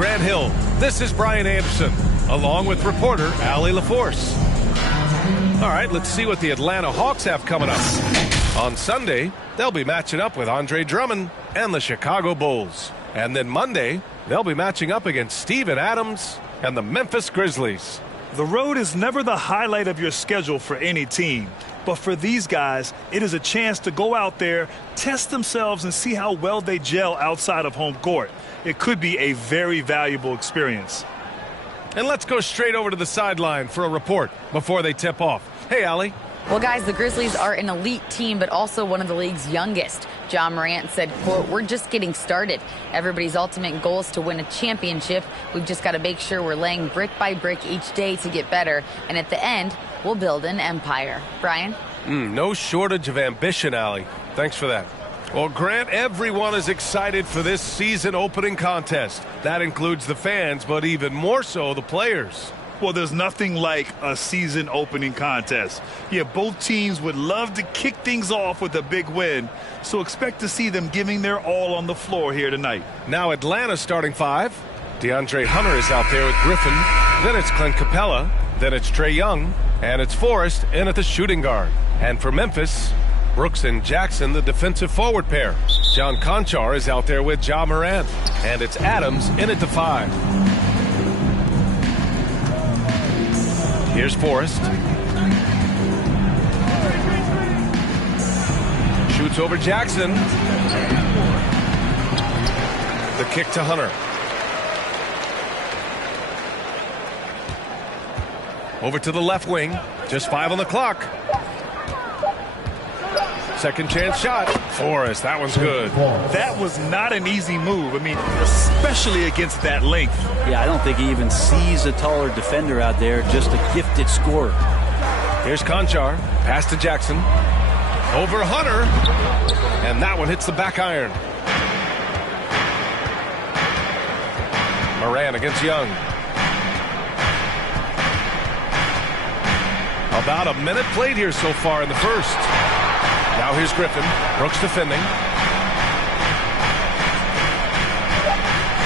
Grant Hill, this is Brian Anderson, along with reporter Allie LaForce. All right, let's see what the Atlanta Hawks have coming up. On Sunday, they'll be matching up with Andre Drummond and the Chicago Bulls. And then Monday, they'll be matching up against Steven Adams and the Memphis Grizzlies. The road is never the highlight of your schedule for any team. But for these guys, it is a chance to go out there, test themselves, and see how well they gel outside of home court. It could be a very valuable experience. And let's go straight over to the sideline for a report before they tip off. Hey, Allie. Well, guys, the Grizzlies are an elite team, but also one of the league's youngest. John Morant said, quote, "We're just getting started. Everybody's ultimate goal is to win a championship. We've just got to make sure we're laying brick by brick each day to get better. And at the end, we'll build an empire." Brian? No shortage of ambition, Allie. Thanks for that. Well, Grant, everyone is excited for this season opening contest. That includes the fans, but even more so the players. Well, there's nothing like a season opening contest. Yeah, both teams would love to kick things off with a big win, so expect to see them giving their all on the floor here tonight. Now Atlanta's starting five. DeAndre Hunter is out there with Griffin. Then it's Clint Capella. Then it's Trae Young. And it's Forrest in at the shooting guard. And for Memphis, Brooks and Jackson, the defensive forward pair. John Conchar is out there with Ja Morant. And it's Adams in at the five. Here's Forrest. Shoots over Jackson. The kick to Hunter. Over to the left wing. Just 5 on the clock. Second chance shot. Forrest, that one's good. That was not an easy move. I mean, especially against that length. Yeah, I don't think he even sees a taller defender out there, just a gifted scorer. Here's Conchar. Pass to Jackson. Over Hunter. And that one hits the back iron. Morant against Young. About a minute played here so far in the first. Now here's Griffin. Brooks defending.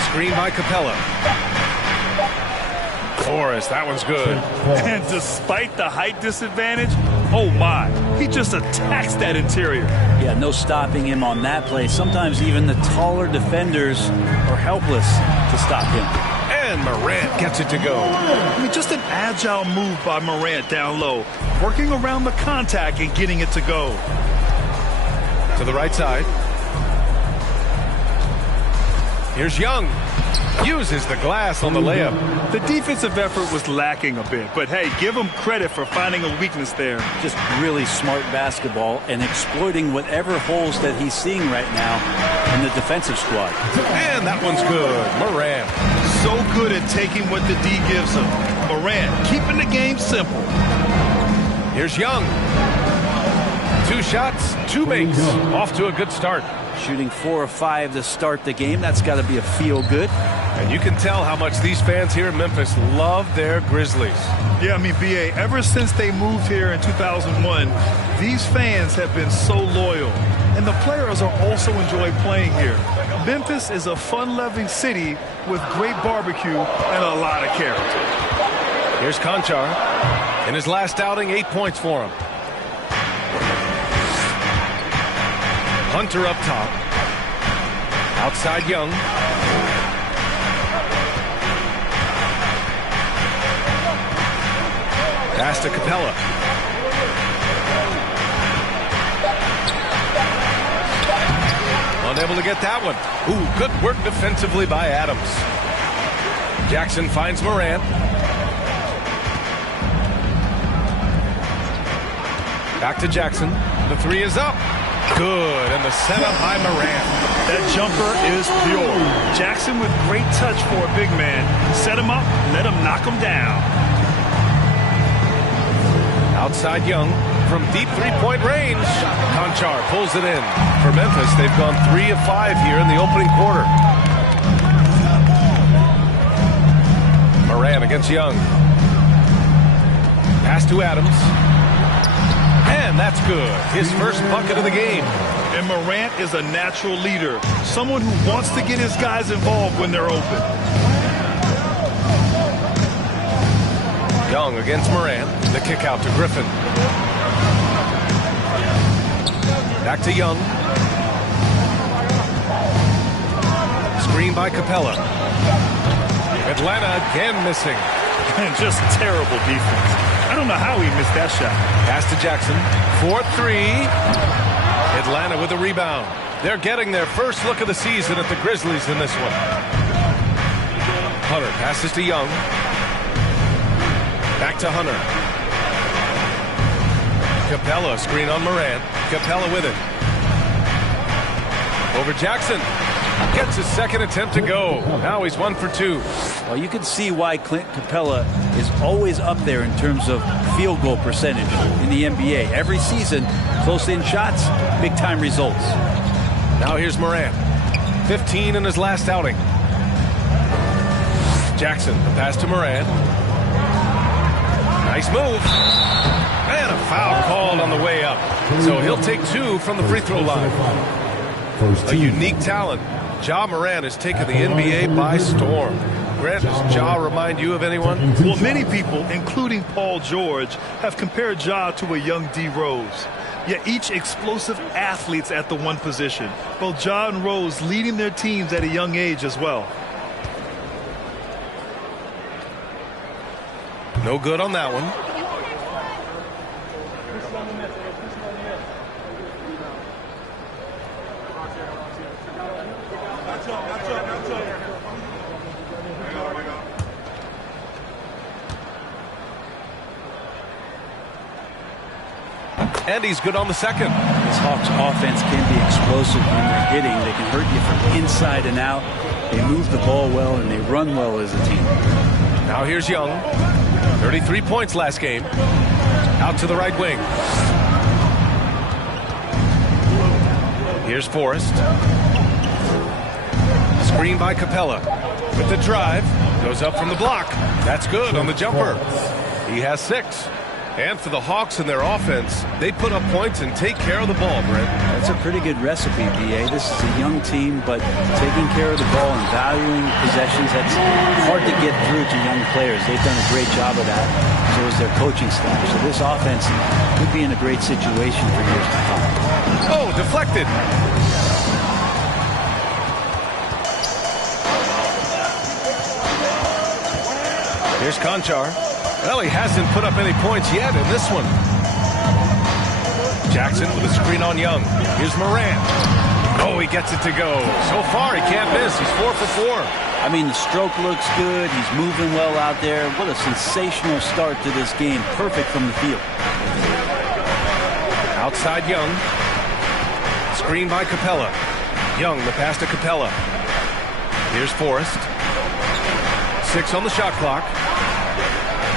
Screen by Capella. Forrest, that one's good. And despite the height disadvantage, oh my, he just attacks that interior. Yeah, no stopping him on that play. Sometimes even the taller defenders are helpless to stop him. And Morant gets it to go. I mean, just an agile move by Morant down low, working around the contact and getting it to go. To the right side. Here's Young. Uses the glass on the layup. The defensive effort was lacking a bit, but hey, give him credit for finding a weakness there. Just really smart basketball and exploiting whatever holes that he's seeing right now in the defensive squad. And that one's good. Morant. So good at taking what the D gives him. Morant keeping the game simple. Here's Young. 2 shots, 2 makes. Off to a good start. Shooting 4 of 5 to start the game. That's got to be a feel-good. And you can tell how much these fans here in Memphis love their Grizzlies. Yeah, I mean, B.A., ever since they moved here in 2001, these fans have been so loyal. And the players are also enjoy playing here. Memphis is a fun-loving city with great barbecue and a lot of character. Here's Conchar. In his last outing, 8 points for him. Hunter up top. Outside Young. Pass to Capella. Unable to get that one. Ooh, good work defensively by Adams. Jackson finds Morant. Back to Jackson. The 3 is up. Good, and the setup by Morant. That jumper is pure. Jackson with great touch for a big man. Set him up, let him knock him down. Outside Young from deep three-point range. Conchar pulls it in. For Memphis, they've gone 3 of 5 here in the opening quarter. Morant against Young. Pass to Adams. And that's good. His first bucket of the game. And Morant is a natural leader. Someone who wants to get his guys involved when they're open. Young against Morant. The kick out to Griffin. Back to Young. Screen by Capella. Atlanta again missing. And just terrible defense. I don't know how he missed that shot. Pass to Jackson. 4-3. Atlanta with a rebound. They're getting their first look of the season at the Grizzlies in this one. Hunter passes to Young. Back to Hunter. Capella screen on Morant. Capella with it. Over Jackson. Gets his second attempt to go. Now he's 1 for 2. Well, you can see why Clint Capella is always up there in terms of field goal percentage in the NBA. Every season, close-in shots, big-time results. Now here's Morant. 15 in his last outing. Jackson, the pass to Morant. Nice move. And a foul called on the way up. So he'll take 2 from the free throw line. A unique talent. Ja Morant has taken the NBA by storm. Grant, does Ja remind you of anyone? Well, many people, including Paul George, have compared Ja to a young D. Rose. Yet each explosive athletes at the one position. Both Ja and Rose leading their teams at a young age as well. No good on that one. And he's good on the second. This Hawks offense can be explosive when they're hitting. They can hurt you from inside and out. They move the ball well and they run well as a team. Now here's Young. 33 points last game. Out to the right wing. Here's Forrest. Screen by Capella. With the drive. Goes up from the block. That's good on the jumper. He has 6. And for the Hawks and their offense, they put up points and take care of the ball, Brent. That's a pretty good recipe, B.A. This is a young team, but taking care of the ball and valuing possessions, that's hard to get through to young players. They've done a great job of that, so is their coaching staff. So this offense could be in a great situation for years to come. Oh, deflected. Here's Conchar. Well, he hasn't put up any points yet in this one. Jackson with a screen on Young. Here's Morant. Oh, he gets it to go. So far, he can't miss. He's 4 for 4. I mean, the stroke looks good. He's moving well out there. What a sensational start to this game. Perfect from the field. Outside Young. Screen by Capella. Young, the pass to Capella. Here's Forrest. 6 on the shot clock.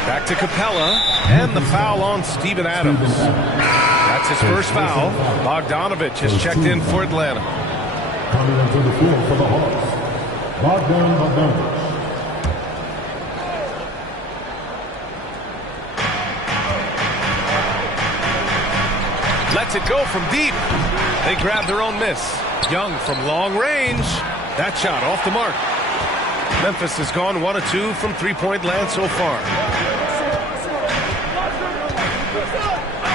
Back to Capella, and the foul on Steven Adams. That's his first foul. Bogdanovich has checked in for Atlanta. Coming into the field for the Hawks, Bogdanovich. Lets it go from deep. They grab their own miss. Young from long range. That shot off the mark. Memphis has gone 1 of 2 from three-point land so far.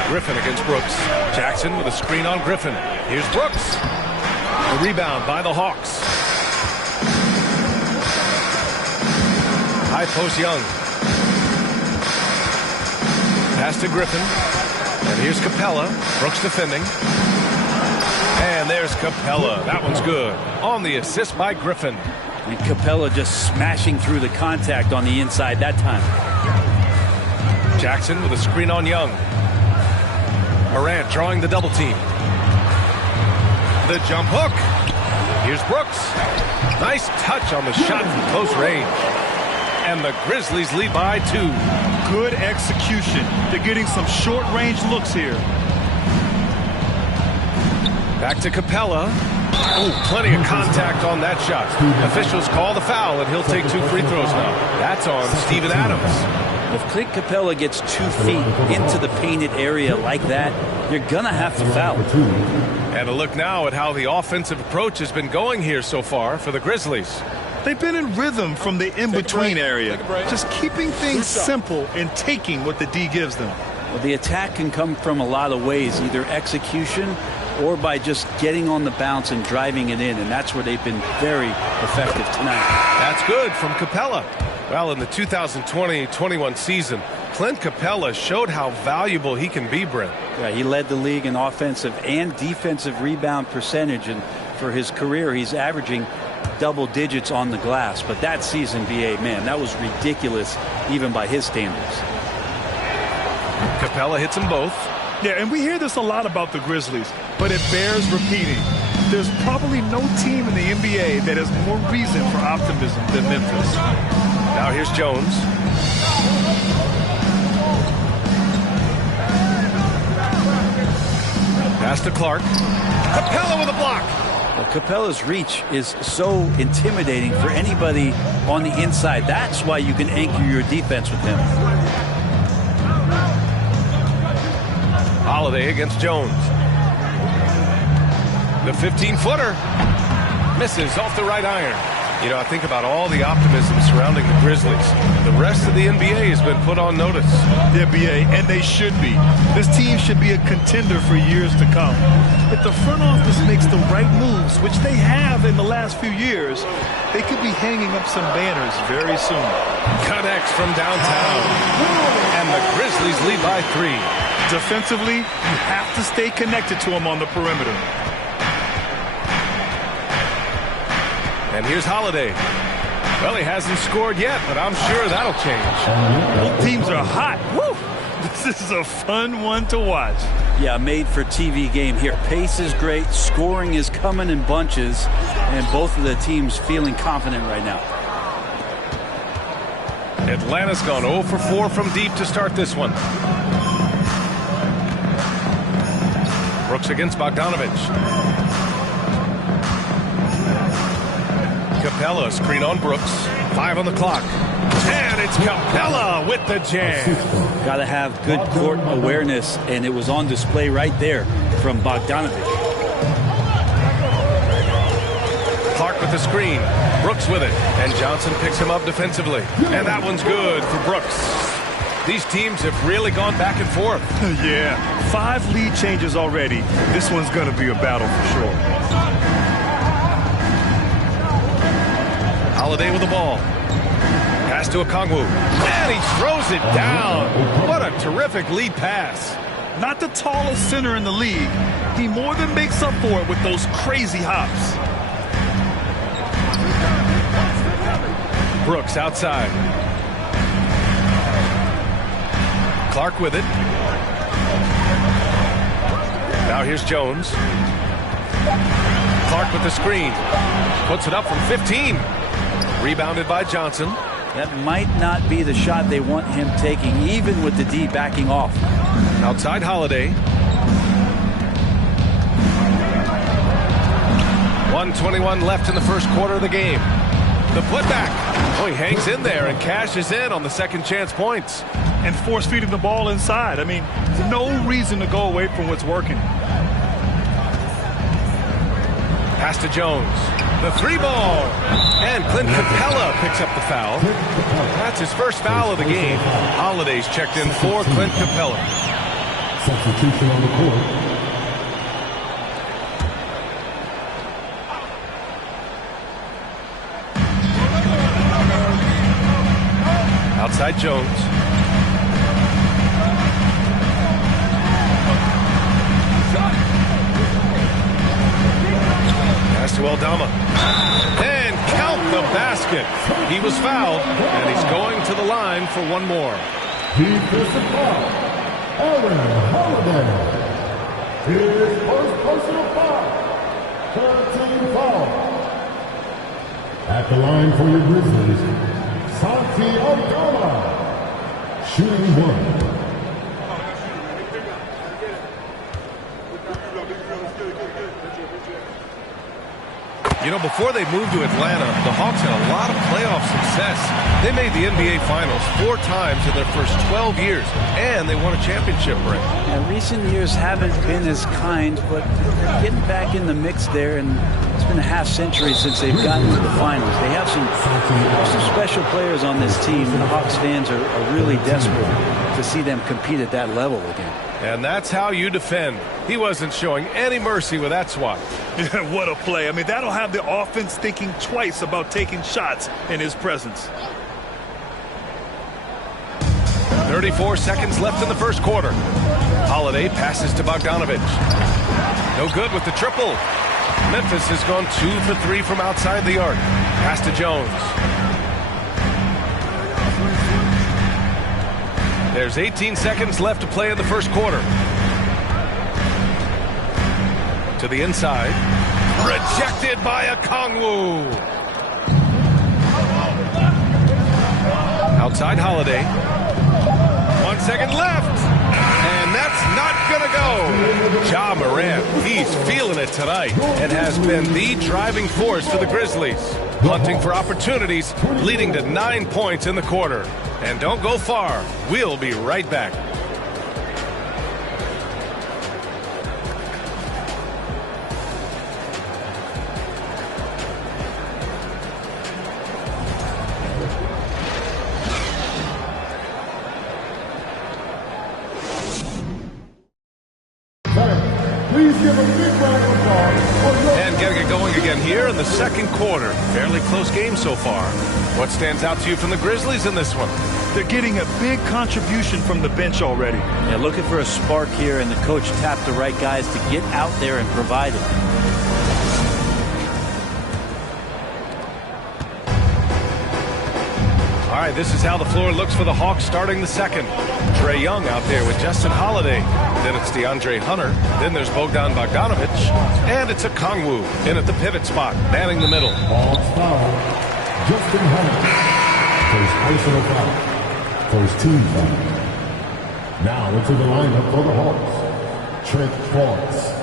Griffin against Brooks. Jackson with a screen on Griffin. Here's Brooks. The rebound by the Hawks. High post Young. Pass to Griffin. And here's Capella. Brooks defending. And there's Capella. That one's good. On the assist by Griffin. And Capella just smashing through the contact on the inside that time. Jackson with a screen on Young. Morant drawing the double team. The jump hook. Here's Brooks. Nice touch on the shot from close range. And the Grizzlies lead by 2. Good execution. They're getting some short-range looks here. Back to Capella. Oh, plenty of contact on that shot. Officials call the foul, and he'll take 2 free throws now. That's on Steven Adams. If Clint Capella gets 2 feet into the painted area like that, you're going to have to foul. And a look now at how the offensive approach has been going here so far for the Grizzlies. They've been in rhythm from the in-between area, just keeping things simple and taking what the D gives them. Well, the attack can come from a lot of ways, either execution or by just getting on the bounce and driving it in, and that's where they've been very effective tonight. That's good from Capella. Well, in the 2020-21 season, Clint Capella showed how valuable he can be, Brent. Yeah, he led the league in offensive and defensive rebound percentage, and for his career, he's averaging double digits on the glass. But that season, BA, man, that was ridiculous, even by his standards. Capella hits them both. Yeah, and we hear this a lot about the Grizzlies, but it bears repeating. There's probably no team in the NBA that has more reason for optimism than Memphis. Now here's Jones. Pass to Clark. Capella with a block. Well, Capella's reach is so intimidating for anybody on the inside. That's why you can anchor your defense with him. Holiday against Jones. The 15-footer misses off the right iron. You know, I think about all the optimism surrounding the Grizzlies. The rest of the NBA has been put on notice. The NBA, and they should be. This team should be a contender for years to come. If the front office makes the right moves, which they have in the last few years, they could be hanging up some banners very soon. Connects from downtown. And the Grizzlies lead by 3. Defensively, you have to stay connected to him on the perimeter. And here's Holiday. Well, he hasn't scored yet, but I'm sure that'll change. Both teams are hot. Woo! This is a fun one to watch. Yeah, made for TV game here. Pace is great. Scoring is coming in bunches. And both of the teams feeling confident right now. Atlanta's gone 0 for 4 from deep to start this one. Brooks against Bogdanovich. Capella, screen on Brooks. 5 on the clock. And it's Capella with the jam. Got to have good court awareness, and it was on display right there from Bogdanovich. Clark with the screen. Brooks with it. And Johnson picks him up defensively. And that one's good for Brooks. These teams have really gone back and forth. Yeah, 5 lead changes already. This one's going to be a battle for sure. Holiday with the ball. Pass to Okongwu. And he throws it down. What a terrific lead pass. Not the tallest center in the league. He more than makes up for it with those crazy hops. Brooks outside. Clark with it. Now here's Jones. Clark with the screen. Puts it up from 15. Rebounded by Johnson. That might not be the shot they want him taking, even with the D backing off. Outside Holiday. 1:21 left in the first quarter of the game. The putback. Oh, he hangs in there and cashes in on the second chance points. And force feeding the ball inside. I mean, no reason to go away from what's working. Pass to Jones. The 3-ball. And Clint Capella picks up the foul. That's his first foul of the game. Holiday's checked in for Clint Capella. Substitution on the court. Outside Jones. Pass to Aldama. And count the basket. He was fouled, and he's going to the line for one more. Defensive foul. Aaron Holiday. His first personal foul. 13 foul. At the line for your Grizzlies, Santi Aldama. Shooting 1. You know, before they moved to Atlanta, the Hawks had a lot of playoff success. They made the NBA Finals 4 times in their first 12 years, and they won a championship ring. Yeah, recent years haven't been as kind, but they're getting back in the mix there, and it's been a half century since they've gotten to the finals. They have some special players on this team. The Hawks fans are really desperate to see them compete at that level again. And that's how you defend. He wasn't showing any mercy with that swat. Yeah, what a play. I mean, that'll have the offense thinking twice about taking shots in his presence. 34 seconds left in the first quarter. Holiday passes to Bogdanovich. No good with the triple. Memphis has gone 2 for 3 from outside the arc. Pass to Jones. There's 18 seconds left to play in the first quarter. To the inside. Rejected by Okongwu. Outside Holiday. 1 second left. And that's not going to go. Ja Morant, he's feeling it tonight and has been the driving force for the Grizzlies. Hunting for opportunities, leading to 9 points in the quarter. And don't go far. We'll be right back. Please give a big round of applause. And getting it going again here in the second quarter. Fairly close game so far. What stands out to you from the Grizzlies in this one? They're getting a big contribution from the bench already. Yeah, looking for a spark here, and the coach tapped the right guys to get out there and provide it. All right, this is how the floor looks for the Hawks starting the second. Trae Young out there with Justin Holiday. Then it's DeAndre Hunter. Then there's Bogdanovich. And it's Okongwu in at the pivot spot, manning the middle. Hawks foul. Justin Hunter. First personal foul. First team foul. Now into the lineup for the Hawks. Trent Forrest.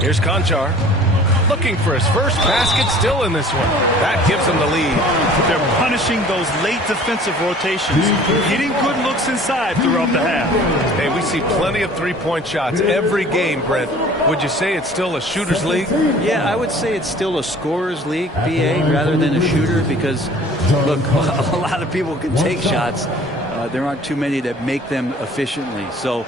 Here's Conchar. Looking for his first basket still in this one. That gives him the lead. They're punishing those late defensive rotations, getting good looks inside throughout the half. Hey, we see plenty of three-point shots every game, Brent. Would you say it's still a shooter's league? Yeah, I would say it's still a scorer's league, BA, rather than a shooter, because, look, a lot of people can take shots. There aren't too many that make them efficiently. So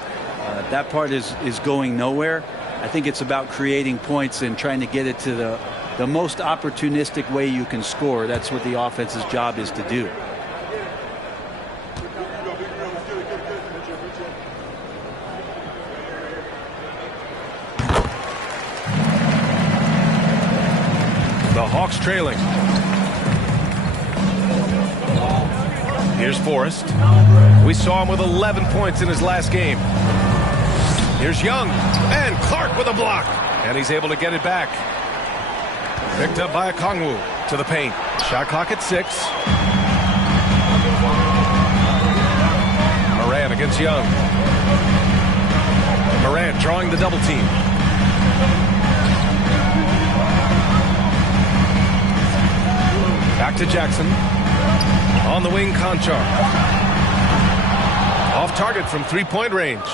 that part is going nowhere. I think it's about creating points and trying to get it to the most opportunistic way you can score. That's what the offense's job is to do. The Hawks trailing. Here's Forrest. We saw him with 11 points in his last game. Here's Young, and Clark with a block. And he's able to get it back. Picked up by Okongwu to the paint. Shot clock at 6. Morant against Young. Morant drawing the double team. Back to Jackson. On the wing, Conchar. Off target from three-point range.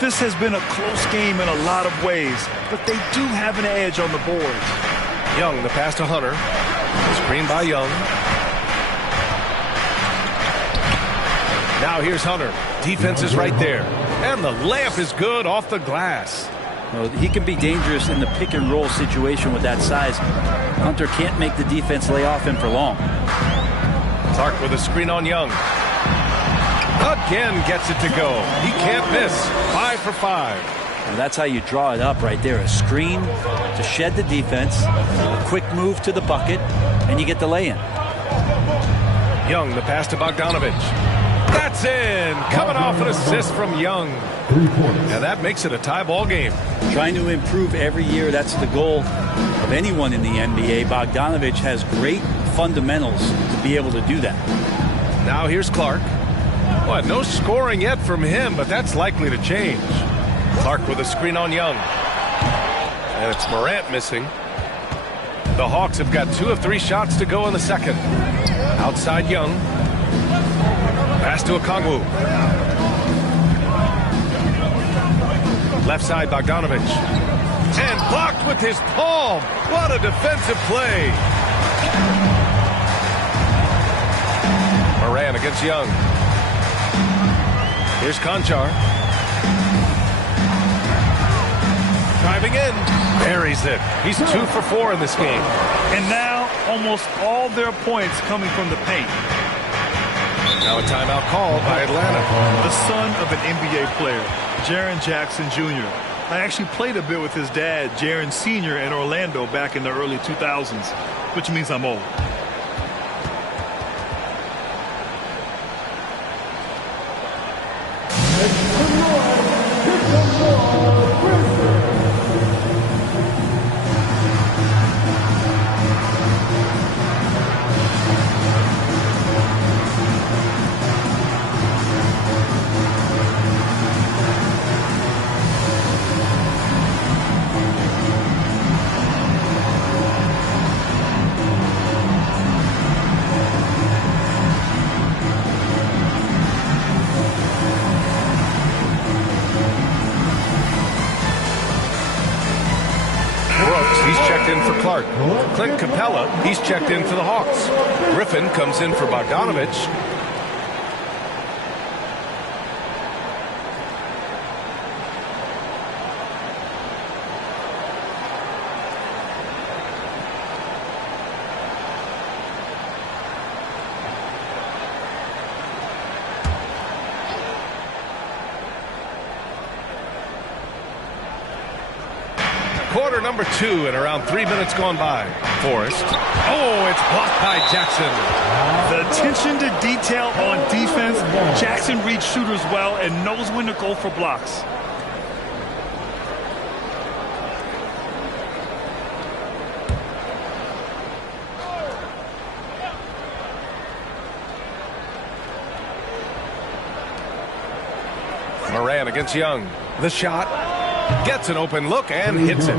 This has been a close game in a lot of ways, but they do have an edge on the board. Young, the pass to Hunter. Screen by Young. Now here's Hunter. Defense is right there. And the layup is good off the glass. Well, he can be dangerous in the pick and roll situation with that size. Hunter can't make the defense lay off him for long. Clark with a screen on Young. Again gets it to go. He can't miss. 5 for 5. And that's how you draw it up right there. A screen to shed the defense, a quick move to the bucket, and you get the lay-in. Young, the pass to Bogdanovich. That's in. Coming off an assist from Young. 3 points. And that makes it a tie ball game. Trying to improve every year. That's the goal of anyone in the NBA. Bogdanovich has great fundamentals to be able to do that. Now here's Clark. Well, no scoring yet from him, but that's likely to change. Clark with a screen on Young. And it's Morant missing. The Hawks have got 2 of 3 shots to go in the second. Outside Young. Pass to Okongwu. Left side Bogdanovic. And blocked with his palm. What a defensive play. Morant against Young. Here's Conchar. Driving in. Buries it. He's 2 for 4 in this game. And now almost all their points coming from the paint. Now a timeout called by Atlanta. The son of an NBA player, Jaren Jackson Jr. I actually played a bit with his dad, Jaren Sr. in Orlando back in the early 2000s, which means I'm old. Clark. Clint Capella, he's checked in for the Hawks. Griffin comes in for Bogdanovic. Quarter number 2 and around 3 minutes gone by. Forrest. Oh, it's blocked by Jackson. The attention to detail on defense. Jackson reads shooters well and knows when to go for blocks. Morant against Young. The shot. Gets an open look and hits it.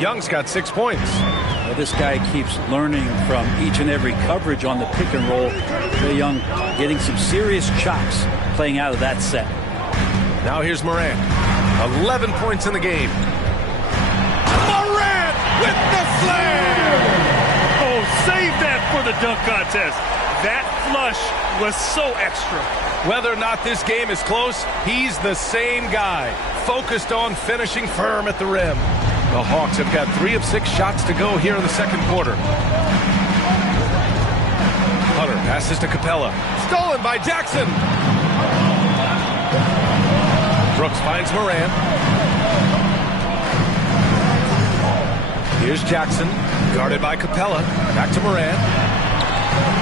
Young's got 6 points. Well, this guy keeps learning from each and every coverage on the pick and roll. Trae Young getting some serious chops playing out of that set. Now here's Morant. 11 points in the game. Morant with the flare! Oh, save that for the dunk contest. That flush was so extra. Whether or not this game is close, he's the same guy. Focused on finishing firm at the rim. The Hawks have got 3 of 6 shots to go here in the second quarter. Hunter passes to Capella. Stolen by Jackson. Brooks finds Morant. Here's Jackson. Guarded by Capella. Back to Morant.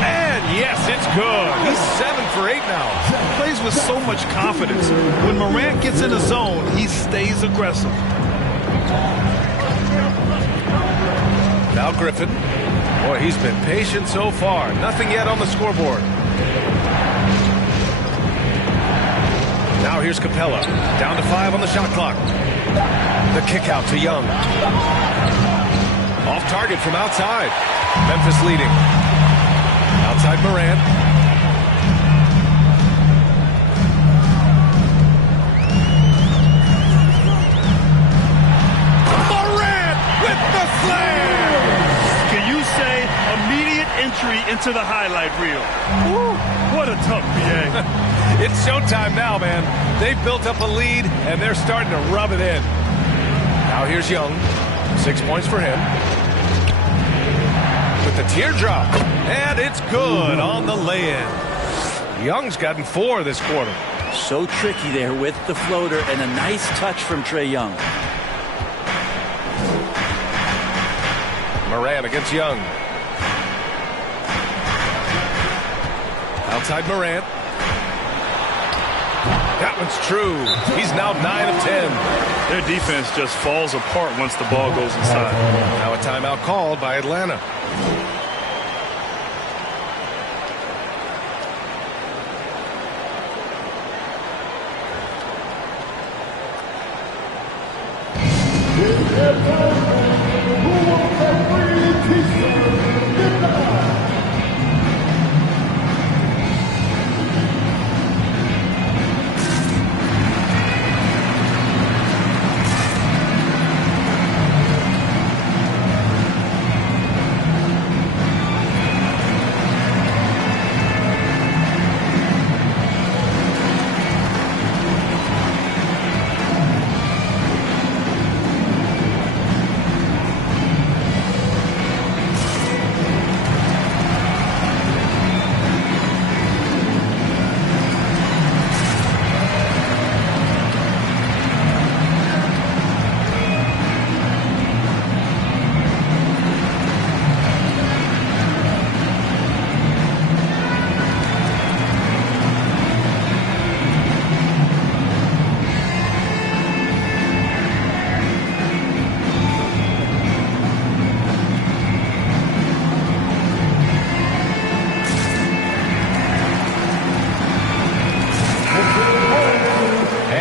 And yes, it's good. He's 7 for 8 now. He plays with so much confidence. When Morant gets in the zone, he stays aggressive. Now Griffin. Boy, he's been patient so far. Nothing yet on the scoreboard. Now here's Capella. Down to 5 on the shot clock. The kick out to Young. Off target from outside. Memphis leading. Outside Morant. Morant with the flare! Can you say immediate entry into the highlight reel? Woo, what a tough BA. It's showtime now, man. They've built up a lead, and they're starting to rub it in. Now here's Young. 6 points for him. With the teardrop. And it's good on the lay-in. Young's gotten 4 this quarter. So tricky there with the floater and a nice touch from Trae Young. Morant against Young. Outside Morant. That one's true. He's now 9 of 10. Their defense just falls apart once the ball goes inside. Now a timeout called by Atlanta.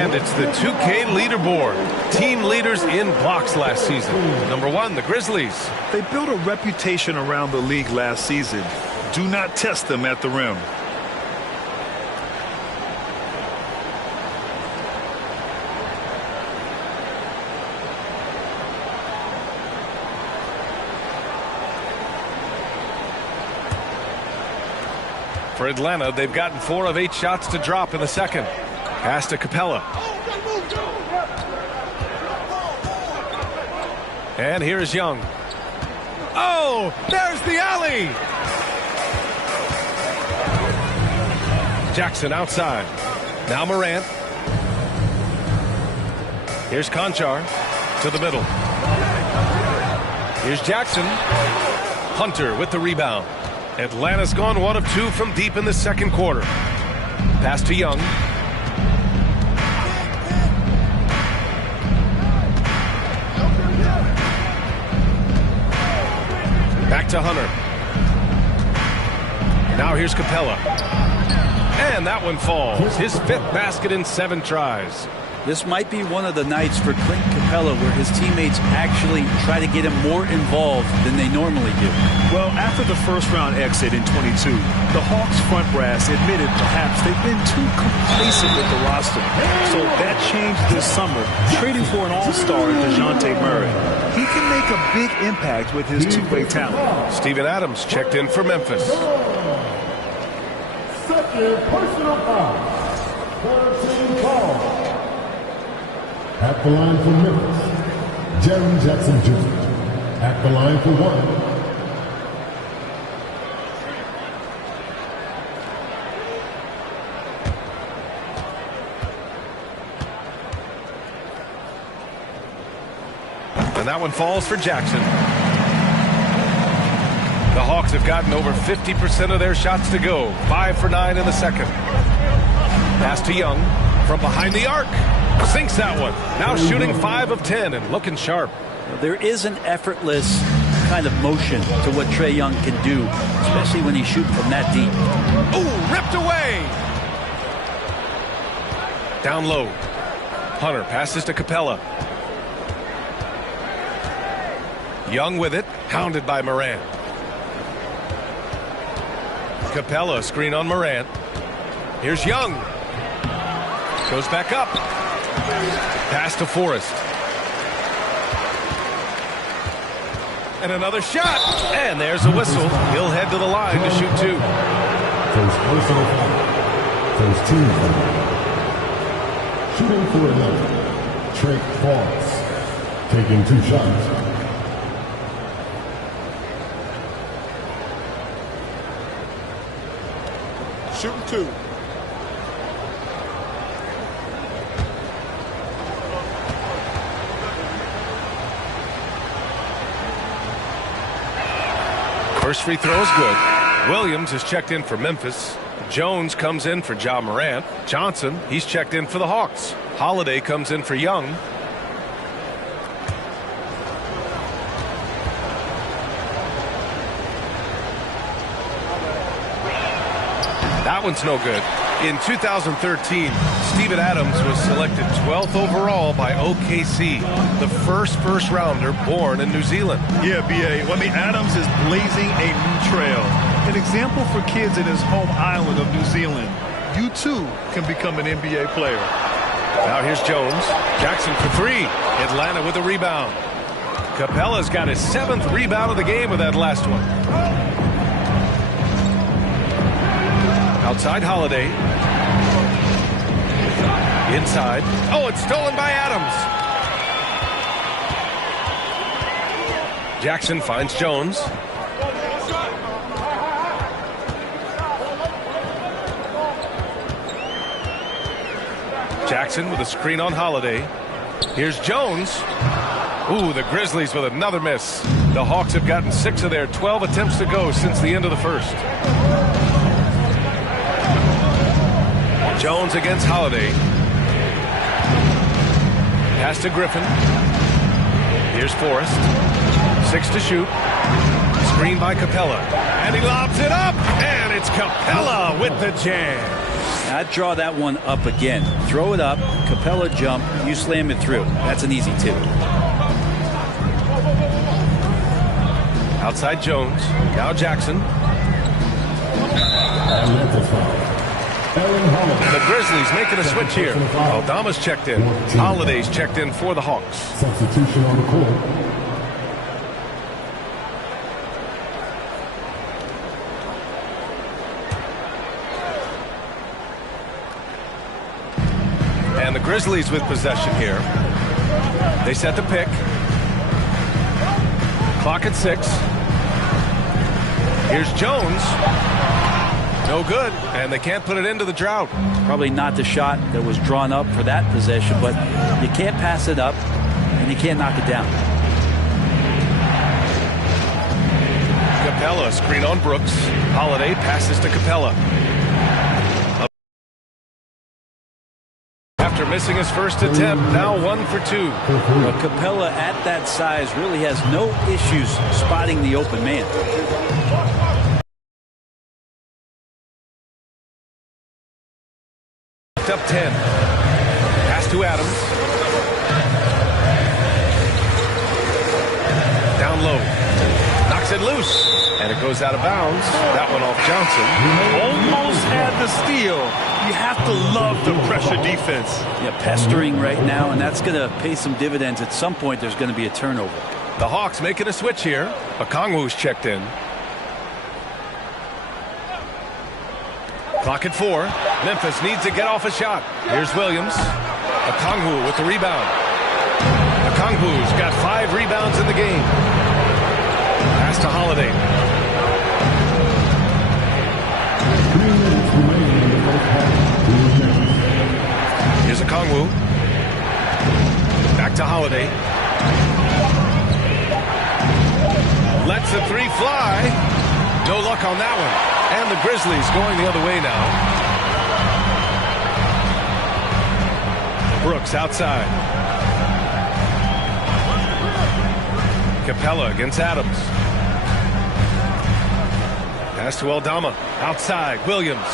It's the 2K leaderboard. Team leaders in blocks last season. Number 1, the Grizzlies. They built a reputation around the league last season. Do not test them at the rim. For Atlanta, they've gotten 4 of 8 shots to drop in the second. Pass to Capella. And here's Young. Oh, there's the alley. Jackson outside. Now Morant. Here's Conchar to the middle. Here's Jackson. Hunter with the rebound. Atlanta's gone 1 of 2 from deep in the second quarter. Pass to Young. Back to Hunter. Now here's Capella. And that one falls. His 5th basket in 7 tries. This might be one of the nights for Clint Capella where his teammates actually try to get him more involved than they normally do. Well, after the first-round exit in 22, the Hawks front brass admitted perhaps they've been too complacent with the roster. So that changed this summer, trading for an all-star in DeJounte Murray. He can make a big impact with his two-way talent. Steven Adams checked in for Memphis. Second personal foul. 13 foul. At the line for Memphis, Jerry Jackson Jr. At the line for 1. And that one falls for Jackson. The Hawks have gotten over 50% of their shots to go. 5 for 9 in the second. Pass to Young from behind the arc. Sinks that one. Now shooting 5 of 10 and looking sharp. There is an effortless kind of motion to what Trae Young can do, especially when he's shooting from that deep. Ooh, ripped away. Down low. Hunter passes to Capella. Young with it, hounded by Morant. Capella screen on Morant. Here's Young. Goes back up. Pass to Forrest. And another shot. And there's a whistle. He'll head to the line to shoot 2. First personal foul. First team foul. Shooting for 11. Trey Fox. Taking 2 shots. Shooting 2. First free throw is good. Williams has checked in for Memphis. Jones comes in for Ja Morant. Johnson, he's checked in for the Hawks. Holiday comes in for Young. That one's no good. In 2013, Steven Adams was selected 12th overall by OKC, the first rounder born in New Zealand. Yeah, B.A. I mean, Adams is blazing a new trail. An example for kids in his home island of New Zealand. You too can become an NBA player. Now here's Jones. Jackson for three. Atlanta with a rebound. Capella's got his 7th rebound of the game with that last one. Outside Holiday. Inside. Oh, it's stolen by Adams. Jackson finds Jones. Jackson with a screen on Holiday. Here's Jones. Ooh, the Grizzlies with another miss. The Hawks have gotten 6 of their 12 attempts to go since the end of the first. Jones against Holiday. Pass to Griffin. Here's Forrest. 6 to shoot. Screen by Capella. And he lobs it up. And it's Capella with the jam. I'd draw that one up again. Throw it up. Capella jump. You slam it through. That's an easy 2. Outside Jones. Now Jackson. The Grizzlies making a switch here. Aldama's checked in. Holiday's checked in for the Hawks. Substitution on the court. And the Grizzlies with possession here. They set the pick. Clock at 6. Here's Jones. No good, and they can't put it into the drought. Probably not the shot that was drawn up for that possession, but you can't pass it up, and you can't knock it down. Capella, screen on Brooks. Holiday passes to Capella. After missing his first attempt, now 1 for 2. Well, Capella at that size really has no issues spotting the open man. Up 10. Pass to Adams. Down low. Knocks it loose. And it goes out of bounds. That one off Johnson. Almost had the steal. You have to love the pressure defense. Yeah, pestering right now, and that's going to pay some dividends. At some point, there's going to be a turnover. The Hawks making a switch here. Okongwu's checked in. Clock at 4. Memphis needs to get off a shot. Here's Williams. Okongwu with the rebound. Okongwu's got 5 rebounds in the game. Pass to Holiday. Here's Okongwu. Back to Holiday. Lets the 3 fly. No luck on that one. And the Grizzlies going the other way now. Brooks outside. Capella against Adams. Pass to Aldama. Outside. Williams.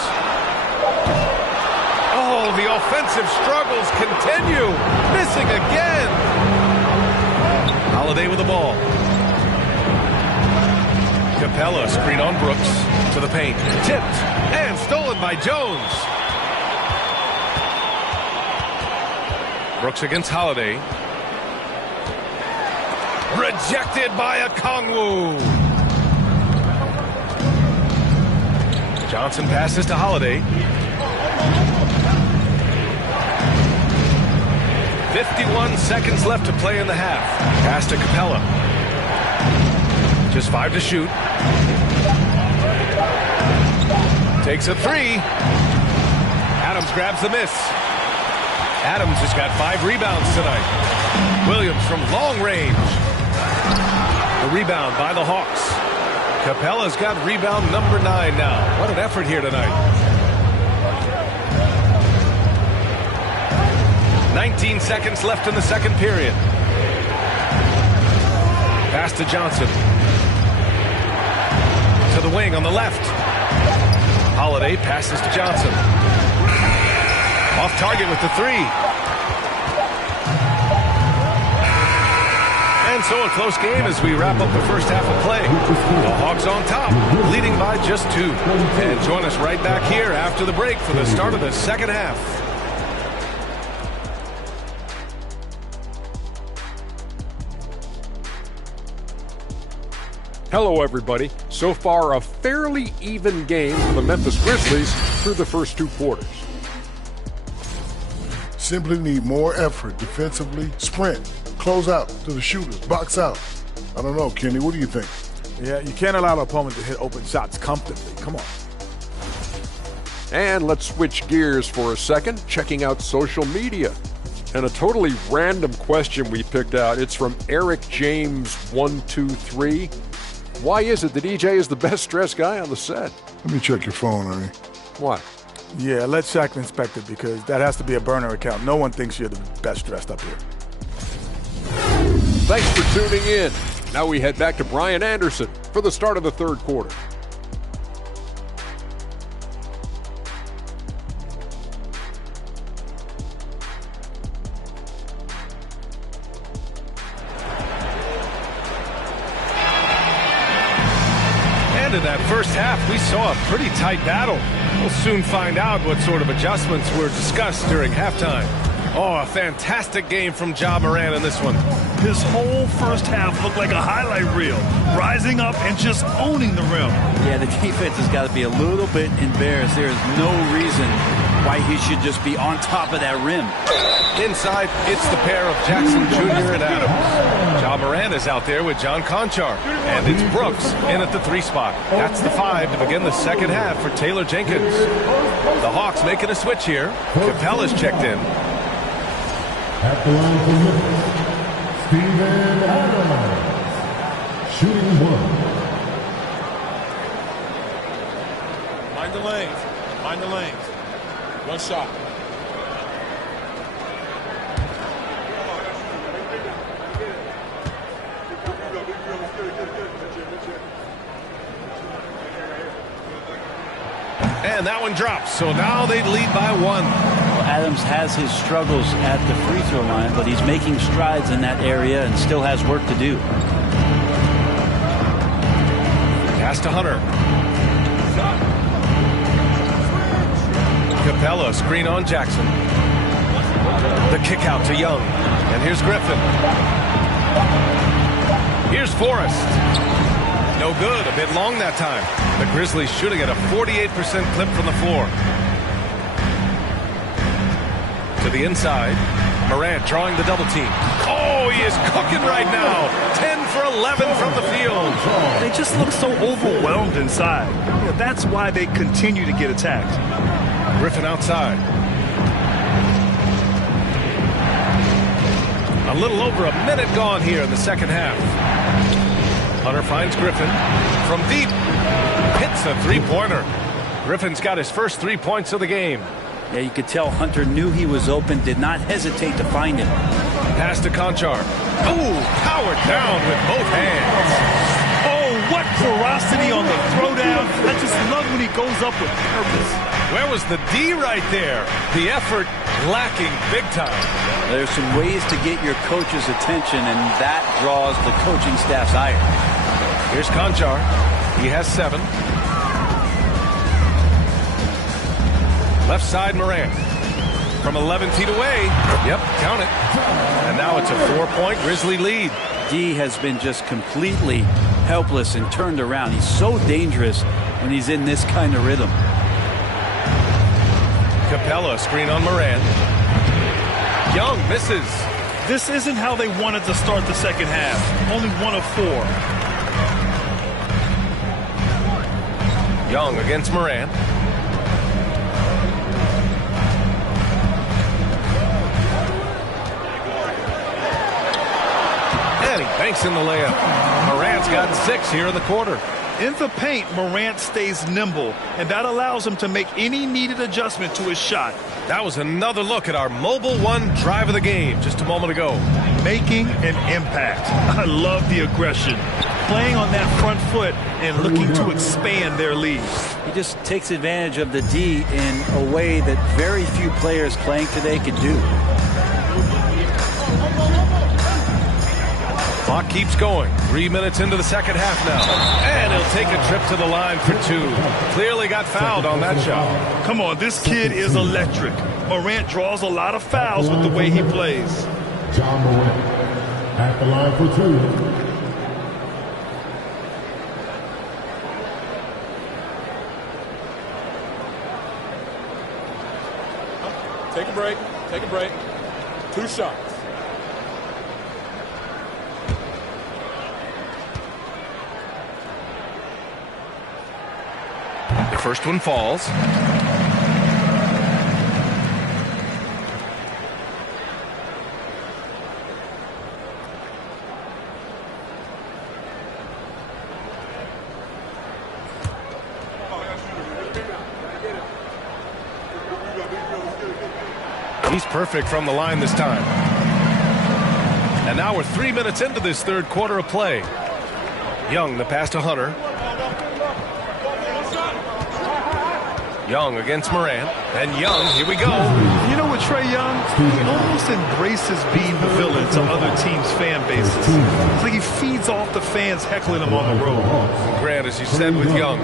Oh, the offensive struggles continue. Missing again. Holiday with the ball. Capella, screen on Brooks, to the paint. Tipped and stolen by Jones. Brooks against Holiday. Rejected by Okongwu. Johnson passes to Holiday. 51 seconds left to play in the half. Pass to Capella. Just 5 to shoot. Takes a 3. Adams grabs the miss. Adams has got 5 rebounds tonight. Williams from long range. The rebound by the Hawks. Capella's got rebound number 9 now. What an effort here tonight. 19 seconds left in the second period. Pass to Johnson. To the wing on the left. Holiday passes to Johnson. Off target with the three. And so a close game as we wrap up the first half of play. The Hawks on top, leading by just 2. And join us right back here after the break for the start of the second half. Hello, everybody. So far, a fairly even game for the Memphis Grizzlies through the first 2 quarters. Simply need more effort defensively. Sprint, close out to the shooters, box out. I don't know, Kenny, what do you think? Yeah, you can't allow the opponent to hit open shots comfortably. Come on. And let's switch gears for a second, checking out social media. And a totally random question we picked out. It's from Eric James 123. Why is it that EJ is the best dressed guy on the set? Let me check your phone, Ernie. Why? Yeah, let Shaq inspect it because that has to be a burner account. No one thinks you're the best dressed up here. Thanks for tuning in. Now we head back to Brian Anderson for the start of the third quarter. In that first half, we saw a pretty tight battle. We'll soon find out what sort of adjustments were discussed during halftime. Oh, a fantastic game from Ja Morant in this one. His whole first half looked like a highlight reel, rising up and just owning the rim. Yeah, the defense has got to be a little bit embarrassed. There is no reason why he should just be on top of that rim. Inside, it's the pair of Jackson Jr. and Adams. Ja Morant is out there with John Conchar. And it's Brooks in at the 3 spot. That's the 5 to begin the second half for Taylor Jenkins. The Hawks making a switch here. Capella's checked in. At the line for Memphis, Steven Adams. Shooting 1. Mind the lanes. Mind the lanes. One shot. And that one drops. So now they lead by 1. Well, Adams has his struggles at the free throw line, but he's making strides in that area and still has work to do. Pass to Hunter. Capella, screen on Jackson. The kick out to Young. And here's Griffin. Here's Forrest. No good, a bit long that time. The Grizzlies shooting at a 48% clip from the floor. To the inside. Morant drawing the double team. Oh, he is cooking right now. 10 for 11 from the field. They just look so overwhelmed inside. Yeah, that's why they continue to get attacked. Griffin outside. A little over a minute gone here in the second half. Hunter finds Griffin from deep. Hits a three-pointer. Griffin's got his first 3 points of the game. Yeah, you could tell Hunter knew he was open, did not hesitate to find him. Pass to Conchar. Oh, powered down with both hands. Oh, what ferocity on the throwdown. I just love when he goes up with purpose. Where was the D right there? The effort lacking big time. There's some ways to get your coach's attention, and that draws the coaching staff's ire. Here's Conchar. He has 7. Left side Morant. From 11 feet away. Yep, count it. And now it's a 4-point Grizzly lead. D has been just completely helpless and turned around. He's so dangerous when he's in this kind of rhythm. Capella, screen on Morant. Young misses. This isn't how they wanted to start the second half. Only 1 of 4. Young against Morant. And he banks in the layup. Morant's got 6 here in the quarter. In the paint, Morant stays nimble, and that allows him to make any needed adjustment to his shot. That was another look at our Mobile One drive of the game just a moment ago. Making an impact. I love the aggression. playing on that front foot and looking to expand their lead. He just takes advantage of the D in a way that very few players playing today can do. Clock keeps going. 3 minutes into the second half now. And he'll take a trip to the line for two. Clearly got fouled on that shot. Come on, this kid is electric. Morant draws a lot of fouls with the way he plays. John Morant at the line for two. Take a break. Take a break. 2 shots. The first one falls. He's perfect from the line this time. And now we're 3 minutes into this third quarter of play. Young, the pass to Hunter. Young against Morant. And Young, here we go. You know what, Trae Young? He almost embraces being the villain to other teams' fan bases. It's like he feeds off the fans heckling him on the road. Grant, as you said with Young,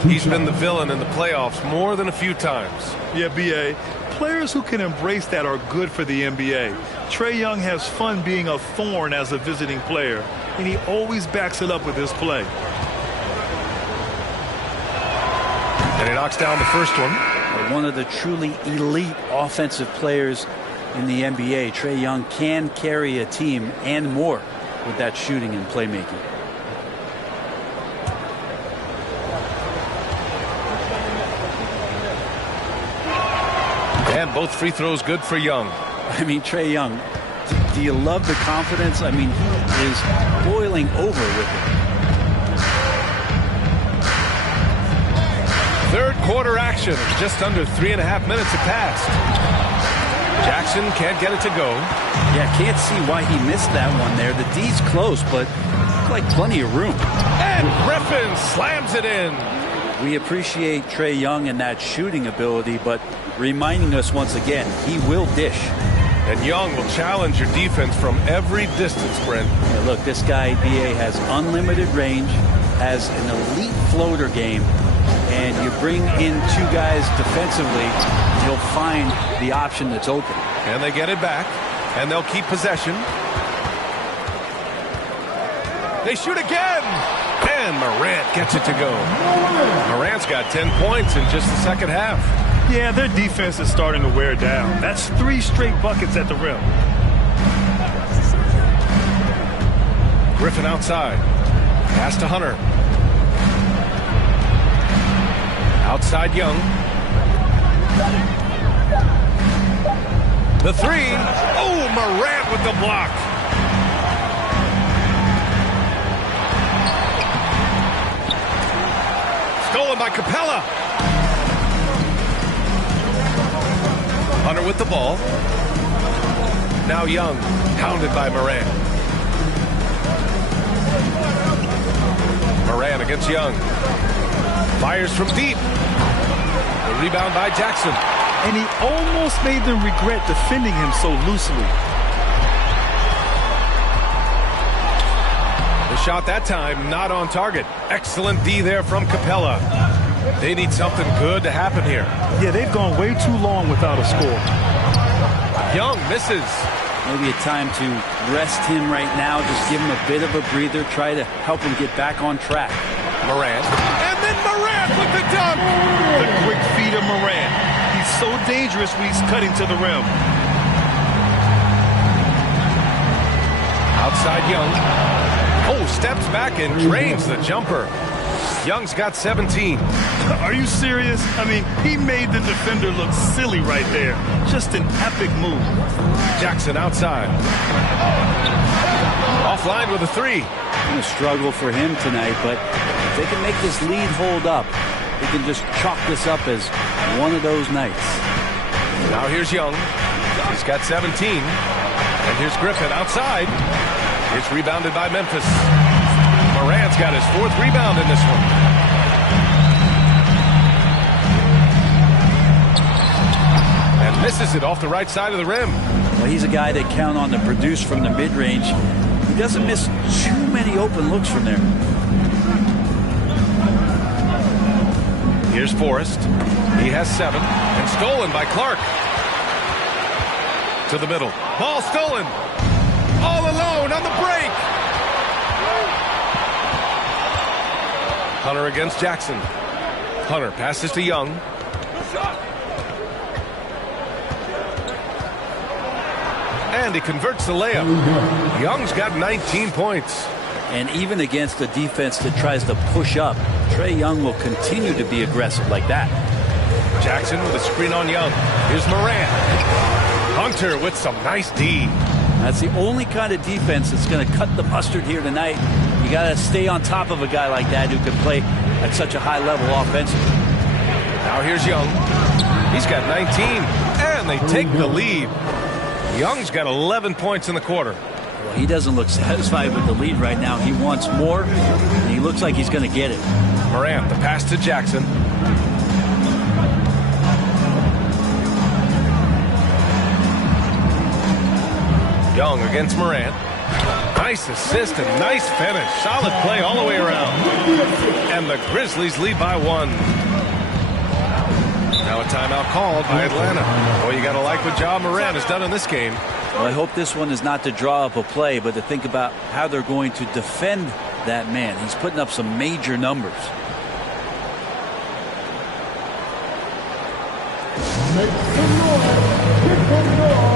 he's been the villain in the playoffs more than a few times. Yeah, B.A. Players who can embrace that are good for the NBA. Trae Young has fun being a thorn as a visiting player, and he always backs it up with his play. And he knocks down the first one. One of the truly elite offensive players in the NBA. Trae Young can carry a team and more with that shooting and playmaking. And both free throws good for Young. I mean, Trae Young, do you love the confidence? I mean, he is boiling over with it. Third quarter action. Just under 3.5 minutes have passed. Jackson can't get it to go. Yeah, can't see why he missed that one there. The D's close, but like plenty of room. And Griffin slams it in. We appreciate Trae Young and that shooting ability, but reminding us once again, he will dish. And Young will challenge your defense from every distance, Brent. Yeah, look, this guy, B.A., has unlimited range, has an elite floater game, and you bring in two guys defensively, you'll find the option that's open. And they get it back, and they'll keep possession. They shoot again, and Morant gets it to go. Morant's got 10 points in just the second half. Yeah, their defense is starting to wear down. That's 3 straight buckets at the rim. Griffin outside. Pass to Hunter. Outside Young. The three. Oh, Morant with the block. Stolen by Capella. Hunter with the ball. Now Young, hounded by Morant. Morant against Young. Fires from deep. The rebound by Jackson. And he almost made them regret defending him so loosely. The shot that time not on target. Excellent D there from Capella. They need something good to happen here. Yeah, they've gone way too long without a score. Young misses. Maybe a time to rest him right now. Just give him a bit of a breather. Try to help him get back on track. Morant. And then Morant with the dunk. The quick feed of Morant. He's so dangerous when he's cutting to the rim. Outside Young. Oh, steps back and drains the jumper. Young's got 17. Are you serious? I mean, he made the defender look silly right there. Just an epic move. Jackson outside. Offline with a three. A struggle for him tonight, but if they can make this lead hold up, they can just chalk this up as one of those nights. Now here's Young. He's got 17. And here's Griffin outside. It's rebounded by Memphis. Morant's got his 4th rebound in this one. And misses it off the right side of the rim. Well, he's a guy that count on to produce from the mid-range. He doesn't miss too many open looks from there. Here's Forrest. He has 7 and stolen by Clark. To the middle. Ball stolen. All alone on the break. Hunter against Jackson. Hunter passes to Young. And he converts the layup. Young's got 19 points. And even against a defense that tries to push up, Trae Young will continue to be aggressive like that. Jackson with a screen on Young. Here's Morant. Hunter with some nice D. That's the only kind of defense that's going to cut the mustard here tonight. You got to stay on top of a guy like that who can play at such a high level offensively. Now here's Young. He's got 19, and they take the lead. Young's got 11 points in the quarter. Well, he doesn't look satisfied with the lead right now. He wants more, and he looks like he's going to get it. Morant, the pass to Jackson. Young against Morant. Nice assist and nice finish. Solid play all the way around. And the Grizzlies lead by 1. Now a timeout called by Atlanta. Boy, you got to like what Ja Morant has done in this game. Well, I hope this one is not to draw up a play, but to think about how they're going to defend that man. He's putting up some major numbers. Make some noise. Kick the door.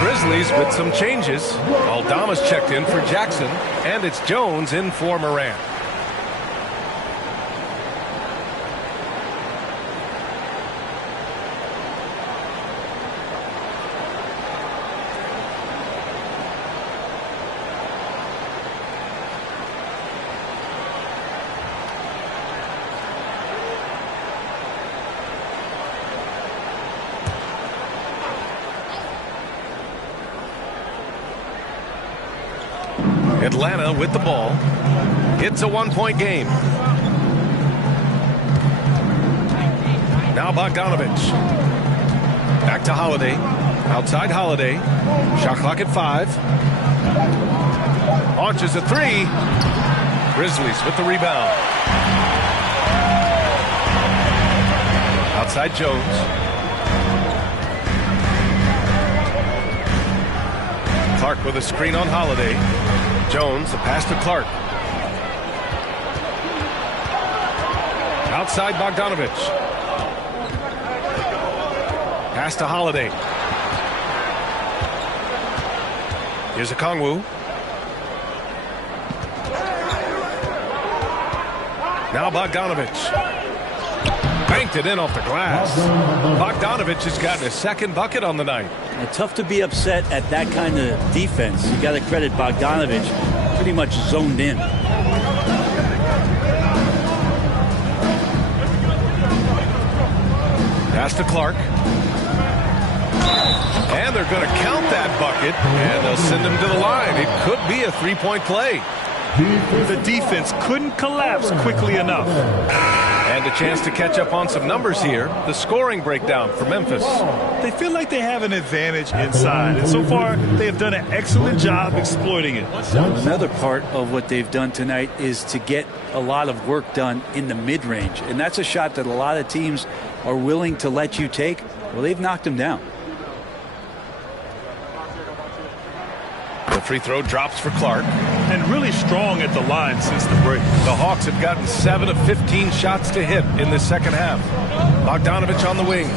Grizzlies. With some changes, Aldama's checked in for Jackson, and it's Jones in for Morant. Atlanta with the ball. It's a 1-point game. Now Bogdanovich. Back to Holiday. Outside Holiday. Shot clock at 5. Launches a 3. Grizzlies with the rebound. Outside Jones. Clark with a screen on Holiday. Jones, the pass to Clark. Outside Bogdanovich. Pass to Holiday. Here's a Kongwu. Now Bogdanovich. Banked it in off the glass. Bogdanovich has gotten his 2nd bucket on the night. Tough to be upset at that kind of defense. You got to credit Bogdanovich, pretty much zoned in. Pass to Clark. And they're going to count that bucket, and they'll send him to the line. It could be a 3-point play. The defense couldn't collapse quickly enough. And a chance to catch up on some numbers here. The scoring breakdown for Memphis. They feel like they have an advantage inside, and so far they have done an excellent job exploiting it. Another part of what they've done tonight is to get a lot of work done in the mid-range, and that's a shot that a lot of teams are willing to let you take. Well, they've knocked them down. The free throw drops for Clark. And really strong at the line since the break. The Hawks have gotten 7 of 15 shots to hit in this second half. Bogdanovich on the wing.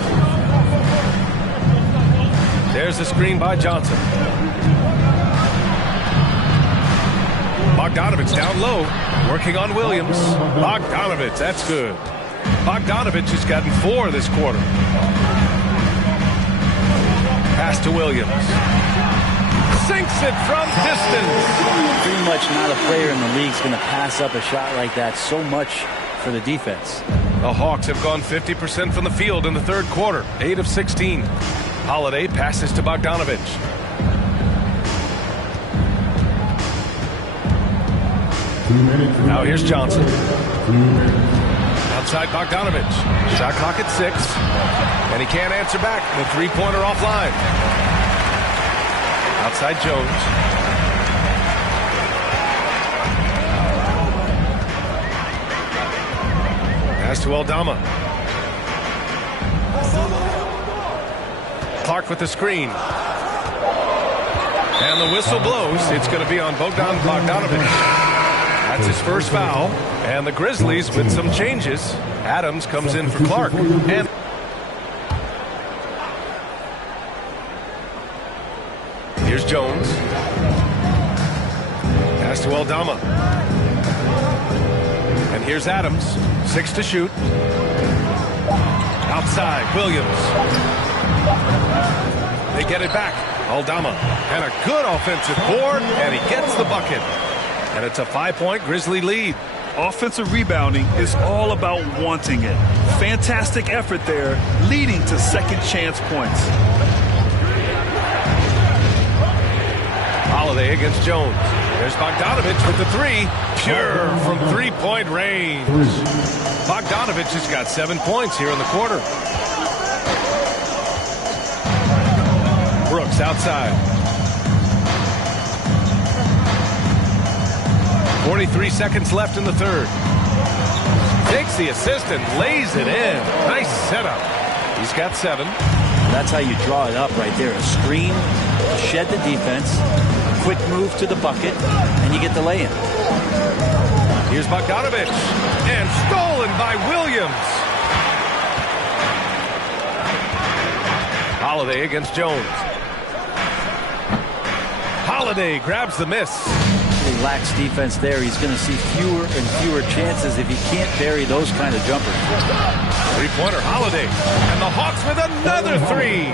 There's the screen by Johnson. Bogdanovich down low, working on Williams. Bogdanovich, that's good. Bogdanovich has gotten 4 this quarter. Pass to Williams. Sinks it from distance. Pretty much not a player in the league is going to pass up a shot like that so much for the defense. The Hawks have gone 50% from the field in the third quarter, 8 of 16. Holiday passes to Bogdanovich. Now here's Johnson. Outside Bogdanovich. Shot clock at 6. And he can't answer back. The three-pointer offline. Outside Jones. Pass to Aldama. Clark with the screen. And the whistle blows. It's going to be on Bogdanovich. That's his first foul. And the Grizzlies with some changes. Adams comes in for Clark. And here's Jones. Pass to Aldama. And here's Adams. 6 to shoot. Outside, Williams. They get it back. Aldama. And a good offensive board. And he gets the bucket. And it's a 5-point Grizzly lead. Offensive rebounding is all about wanting it. Fantastic effort there, leading to second chance points. Holiday against Jones. There's Bogdanovich with the 3. Pure from three-point range. Bogdanovich has got 7 points here in the quarter. Brooks outside. 43 seconds left in the third. Takes the assist and lays it in. Nice setup. He's got 7. That's how you draw it up right there. A screen, shed the defense, a quick move to the bucket, and you get the lay-in. Here's Bogdanovich. And stolen by Williams. Holiday against Jones. Holiday grabs the miss. He lacks defense there. He's going to see fewer and fewer chances if he can't bury those kind of jumpers. Three-pointer Holiday. And the Hawks with another 3.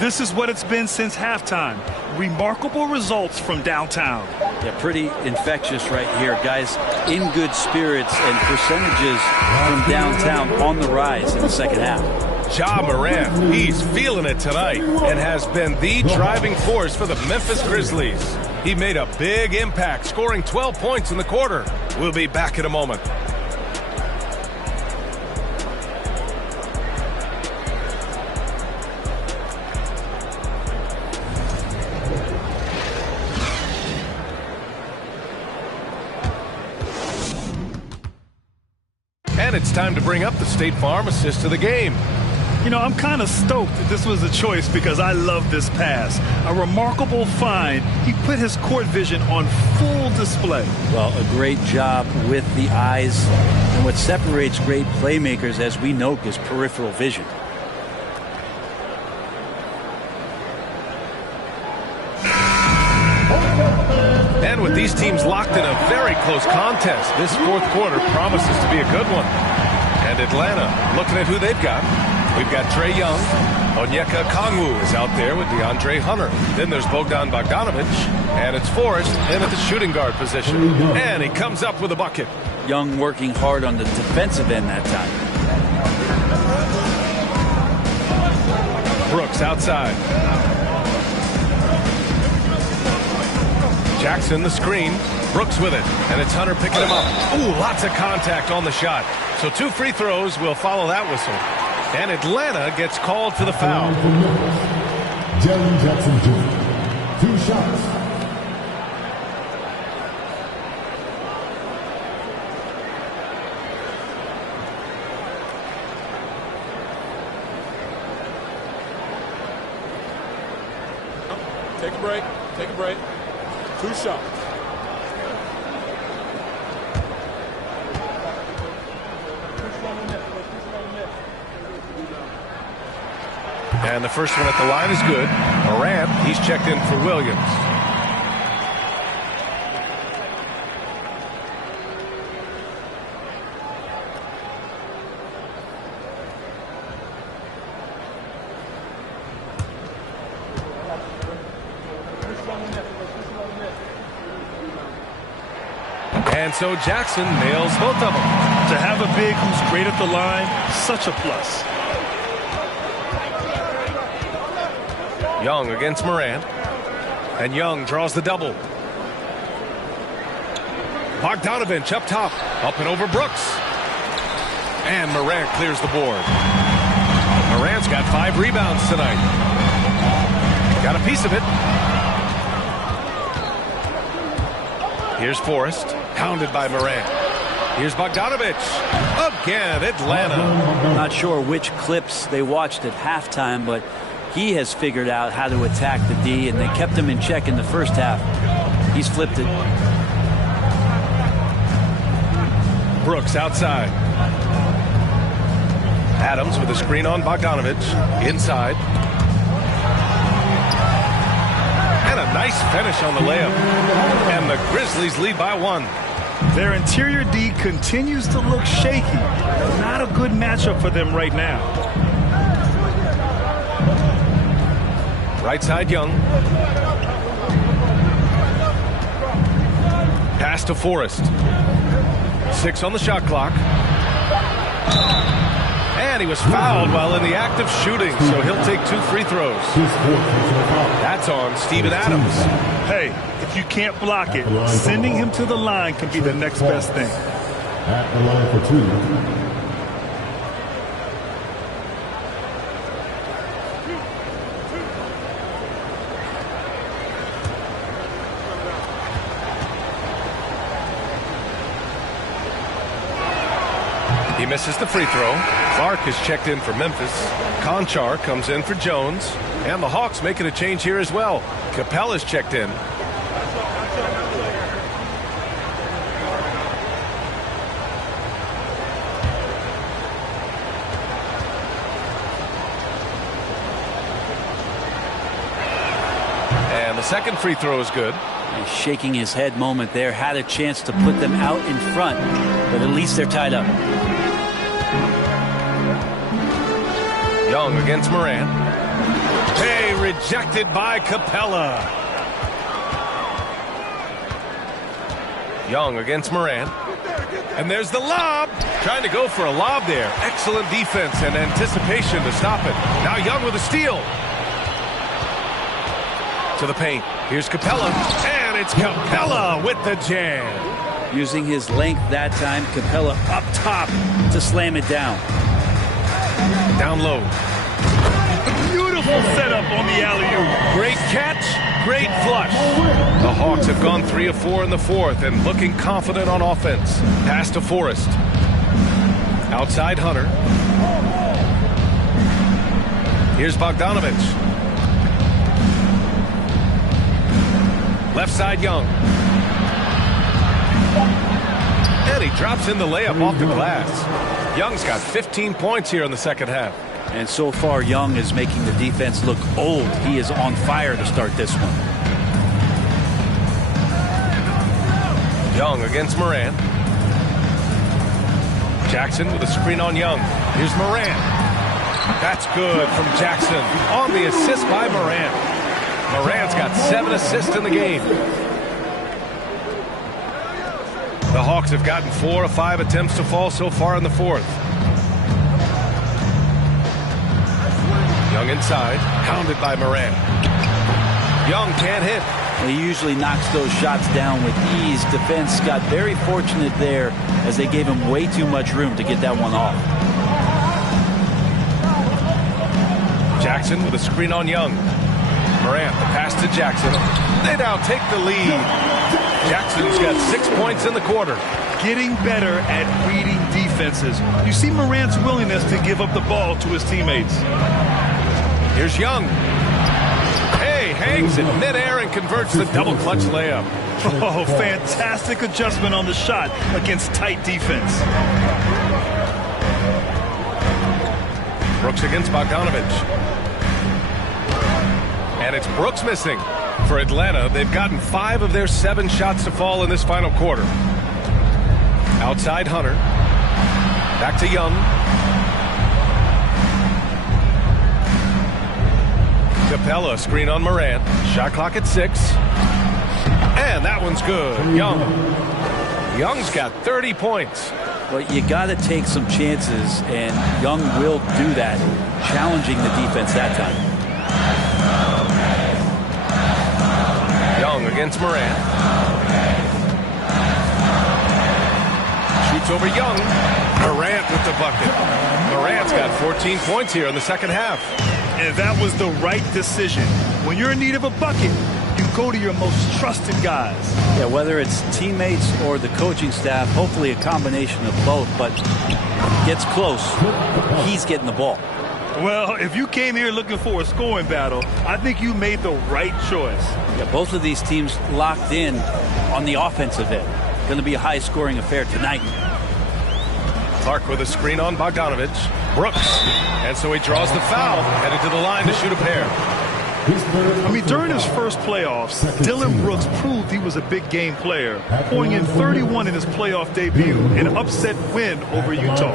This is what it's been since halftime. Remarkable results from downtown. Yeah, pretty infectious right here. Guys in good spirits and percentages from downtown on the rise in the second half. Ja Morant, he's feeling it tonight and has been the driving force for the Memphis Grizzlies. He made a big impact, scoring 12 points in the quarter. We'll be back in a moment. And it's time to bring up the State Farm assist of the game. You know, I'm kind of stoked that this was a choice because I love this pass. A remarkable find. He put his court vision on full display. Well, a great job with the eyes. And what separates great playmakers, as we know, is peripheral vision. And with these teams locked in a very close contest, this fourth quarter promises to be a good one. And Atlanta, looking at who they've got. We've got Trae Young. Onyeka Okongwu is out there with DeAndre Hunter. Then there's Bogdan Bogdanovich. And it's Forrest in at the shooting guard position. And he comes up with a bucket. Young working hard on the defensive end that time. Brooks outside. Jackson the screen. Brooks with it, and it's Hunter picking him up. Ooh, lots of contact on the shot. So 2 free throws will follow that whistle. And Atlanta gets called for the foul. Jalen Jackson Jr. 2 shots. Take a break. Take a break. 2 shots. And the first one at the line is good. Morant, he's checked in for Williams. And so Jackson nails both of them. To have a big who's great at the line, such a plus. Young against Morant. And Young draws the double. Bogdanovich up top. Up and over Brooks. And Morant clears the board. Morant's got 5 rebounds tonight. Got a piece of it. Here's Forrest. Hounded by Morant. Here's Bogdanovich. Again, Atlanta. Not sure which clips they watched at halftime, but he has figured out how to attack the D, and they kept him in check in the first half. He's flipped it. Brooks outside. Adams with a screen on Bogdanovich. Inside. And a nice finish on the layup. And the Grizzlies lead by 1. Their interior D continues to look shaky. Not a good matchup for them right now. Right side, Young. Pass to Forrest. 6 on the shot clock. And he was fouled while in the act of shooting, so he'll take 2 free throws. That's on Steven Adams. Hey, if you can't block it, sending him to the line can be the next best thing. At the line for 2. He misses the free throw. Clark is checked in for Memphis. Conchar comes in for Jones. And the Hawks making a change here as well. Capella's checked in. And the second free throw is good. He's shaking his head moment there. Had a chance to put them out in front, but at least they're tied up. Young against Morant. Hey, rejected by Capella. Young against Morant. And there's the lob. Trying to go for a lob there. Excellent defense and anticipation to stop it. Now Young with a steal. To the paint. Here's Capella. And it's Capella with the jam. Using his length that time, Capella up top to slam it down. Down low. Beautiful setup on the alley-oop. Great catch, great flush. The Hawks have gone 3 of 4 in the fourth and looking confident on offense. Pass to Forrest. Outside Hunter. Here's Bogdanovich. Left side Young. And he drops in the layup off the glass. Young's got 15 points here in the second half. And so far, Young is making the defense look old. He is on fire to start this one. Young against Morant. Jackson with a screen on Young. Here's Morant. That's good from Jackson on the assist by Morant. Morant's got 7 assists in the game. The Hawks have gotten 4 of 5 attempts to fall so far in the fourth. Young inside, hounded by Morant. Young can't hit. He usually knocks those shots down with ease. Defense got very fortunate there as they gave him way too much room to get that one off. Jackson with a screen on Young. Morant, the pass to Jackson. They now take the lead. Jackson's got 6 points in the quarter. Getting better at reading defenses. You see Morant's willingness to give up the ball to his teammates. Here's Young. Hey, hangs in midair and converts the double clutch layup. Oh, fantastic adjustment on the shot against tight defense. Brooks against Bogdanovich. And it's Brooks missing. For Atlanta, they've gotten 5 of their 7 shots to fall in this final quarter. Outside Hunter. Back to Young. Capella, screen on Morant. Shot clock at 6. And that one's good. Young. Young's got 30 points. Well, you got to take some chances, and Young will do that, challenging the defense that time. Young against Morant. Shoots over Young. Morant with the bucket. Morant's got 14 points here in the second half. And that was the right decision. When you're in need of a bucket, you go to your most trusted guys. Yeah, whether it's teammates or the coaching staff, hopefully a combination of both, but gets close, he's getting the ball. Well, if you came here looking for a scoring battle, I think you made the right choice. Yeah, both of these teams locked in on the offensive end. Going to be a high-scoring affair tonight. Clark with a screen on Bogdanovich. Brooks. And so he draws the foul, headed to the line to shoot a pair. I mean, during his first playoffs, Dillon Brooks proved he was a big game player, pouring in 31 in his playoff debut, an upset win over Utah.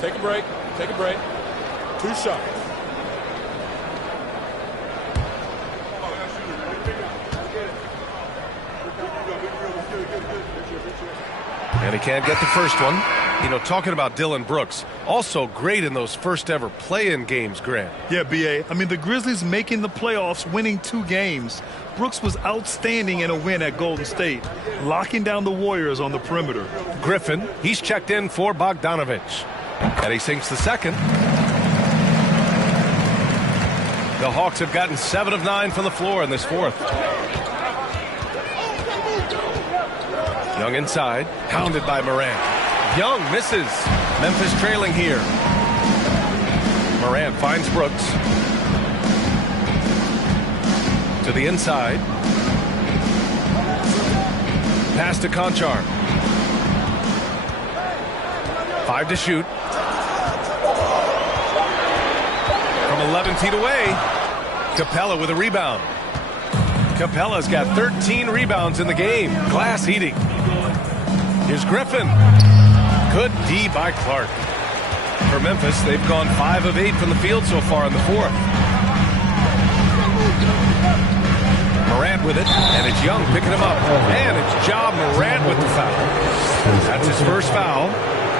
Take a break. Take a break. 2 shots. And he can't get the first one. You know, talking about Dillon Brooks, also great in those first ever play-in games, Grant. Yeah, B.A. I mean, the Grizzlies making the playoffs, winning 2 games. Brooks was outstanding in a win at Golden State, locking down the Warriors on the perimeter. Griffin, he's checked in for Bogdanovich. And he sinks the second. The Hawks have gotten 7 of 9 from the floor in this fourth. Young inside, pounded by Morant. Young misses. Memphis trailing here. Morant finds Brooks. To the inside. Pass to Conchar. 5 to shoot. From 11 feet away. Capella with a rebound. Capella's got 13 rebounds in the game. Glass heating. Here's Griffin. Good D by Clark. For Memphis, they've gone 5 of 8 from the field so far in the fourth. Morant with it, and it's Young picking him up. And it's Ja Morant with the foul. That's his first foul.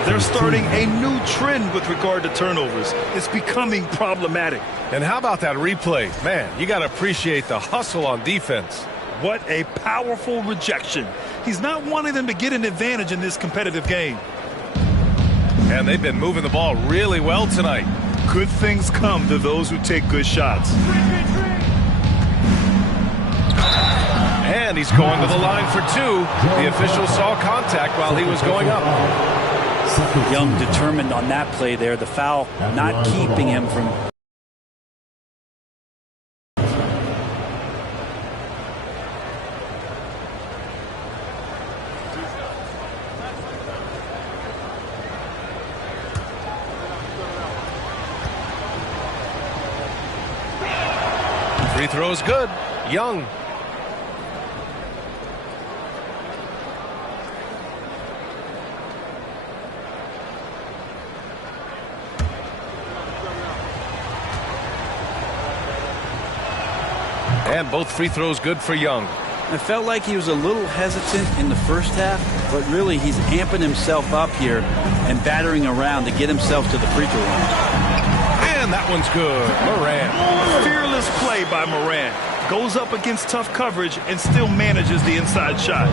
They're starting a new trend with regard to turnovers. It's becoming problematic. And how about that replay? Man, you got to appreciate the hustle on defense. What a powerful rejection. He's not wanting them to get an advantage in this competitive game. And they've been moving the ball really well tonight. Good things come to those who take good shots. And he's going to the line for 2. The official saw contact while he was going up. Young determined on that play there. The foul not keeping him from... Free throw's good. Young. And both free throws good for Young. It felt like he was a little hesitant in the first half, but really he's amping himself up here and battering around to get himself to the free throw line. And And that one's good. Morant. Fearless play by Morant. Goes up against tough coverage and still manages the inside shot.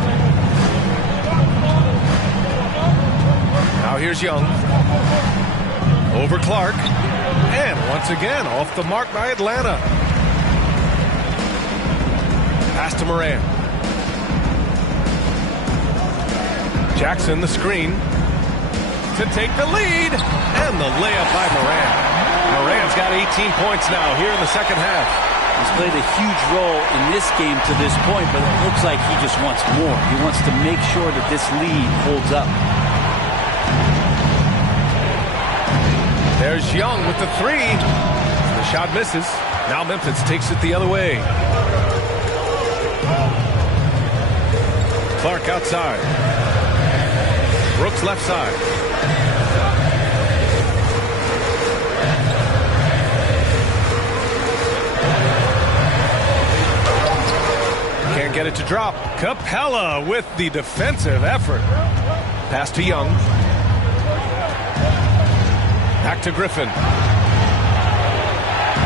Now here's Young. Over Clark. And once again, off the mark by Atlanta. Pass to Morant. Jackson, the screen. To take the lead. And the layup by Morant. Morant's got 18 points now here in the second half. He's played a huge role in this game to this point, but it looks like he just wants more. He wants to make sure that this lead holds up. There's Young with the three. The shot misses. Now Memphis takes it the other way. Clark outside. Brooks left side. Can't get it to drop. Capella with the defensive effort. Pass to Young. Back to Griffin.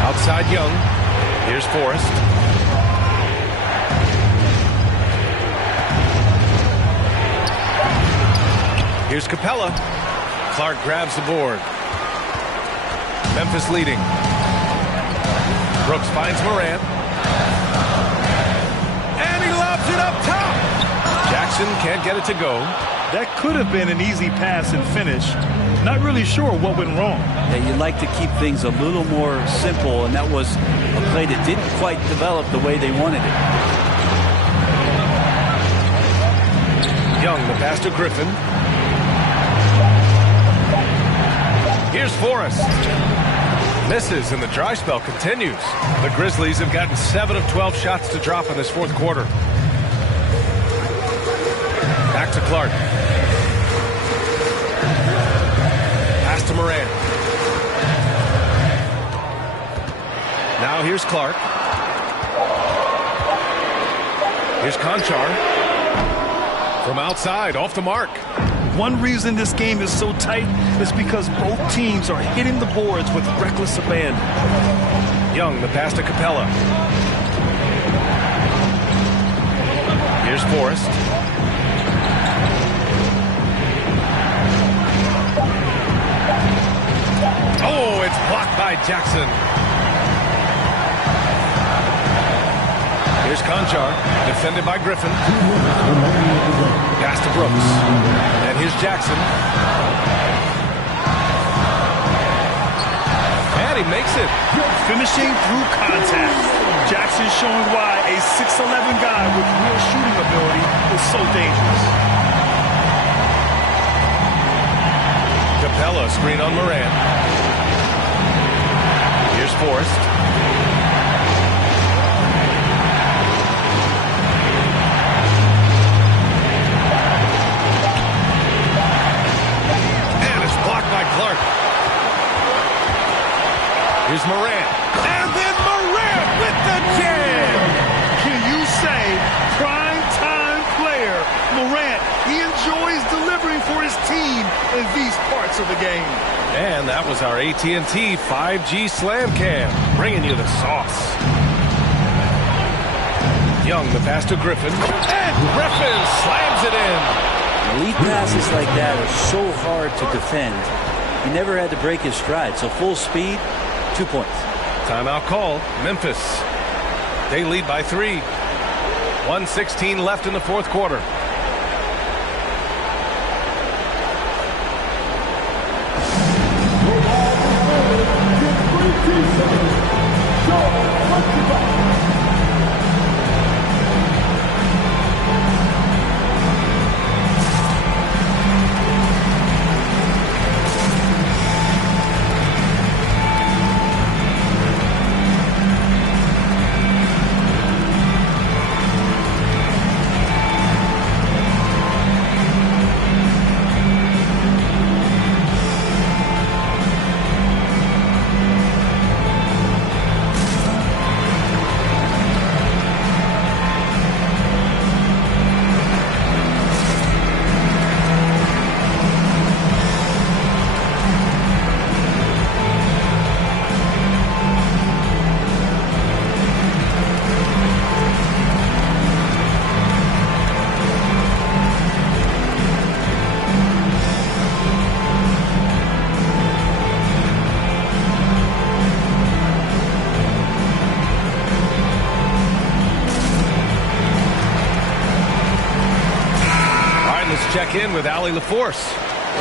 Outside Young. Here's Forrest. Here's Capella. Clark grabs the board. Memphis leading. Brooks finds Morant. And he lobs it up top. Jackson can't get it to go. That could have been an easy pass and finish. Not really sure what went wrong. Yeah, you'd like to keep things a little more simple, and that was a play that didn't quite develop the way they wanted it. Young, the pass to Griffin. Here's Forrest. Misses, and the dry spell continues. The Grizzlies have gotten 7 of 12 shots to drop in this fourth quarter. Back to Clark. Pass to Morant. Now here's Clark. Here's Conchar. From outside, off the mark. One reason this game is so tight is because both teams are hitting the boards with reckless abandon. Young, the pass to Capella. Here's Forrest. Oh, it's blocked by Jackson. Here's Conchar, defended by Griffin. Pass to Brooks. And here's Jackson. And he makes it. Finishing through contact. Jackson showing why a 6'11" guy with real shooting ability is so dangerous. Capella, screen on Morant. Here's Forrest. And it's blocked by Clark. Here's Morant. And then Morant with the jam! Can you say prime time player Morant? He enjoys delivering for his team in these parts of the game. And that was our AT&T 5G Slam Cam, bringing you the sauce. Young, the pass to Griffin. And Griffin slams it in. Lead passes like that are so hard to defend. He never had to break his stride, so full speed, 2 points. Timeout call, Memphis. They lead by 3. 1:16 left in the fourth quarter. Back in with Allie LaForce.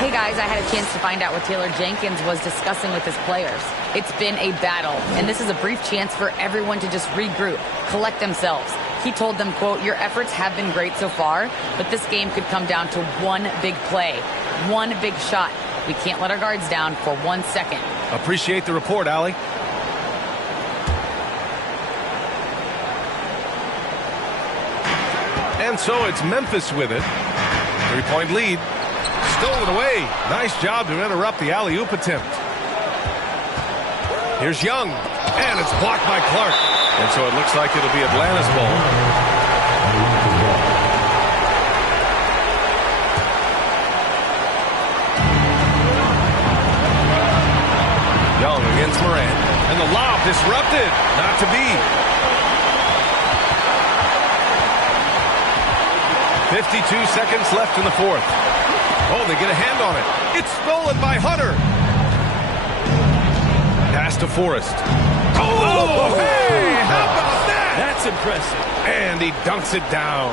Hey guys, I had a chance to find out what Taylor Jenkins was discussing with his players. It's been a battle, and this is a brief chance for everyone to just regroup, collect themselves. He told them, quote, "Your efforts have been great so far, but this game could come down to one big play, one big shot. We can't let our guards down for 1 second." Appreciate the report, Allie. And so it's Memphis with it. 3-point lead. Stolen away. Nice job to interrupt the alley-oop attempt. Here's Young. And it's blocked by Clark. And so it looks like it'll be Atlanta's ball. Young against Morant. And the lob disrupted. Not to be. 52 seconds left in the fourth. Oh, they get a hand on it. It's stolen by Hunter. Pass to Forrest. Oh, hey, how about that? That's impressive. And he dunks it down.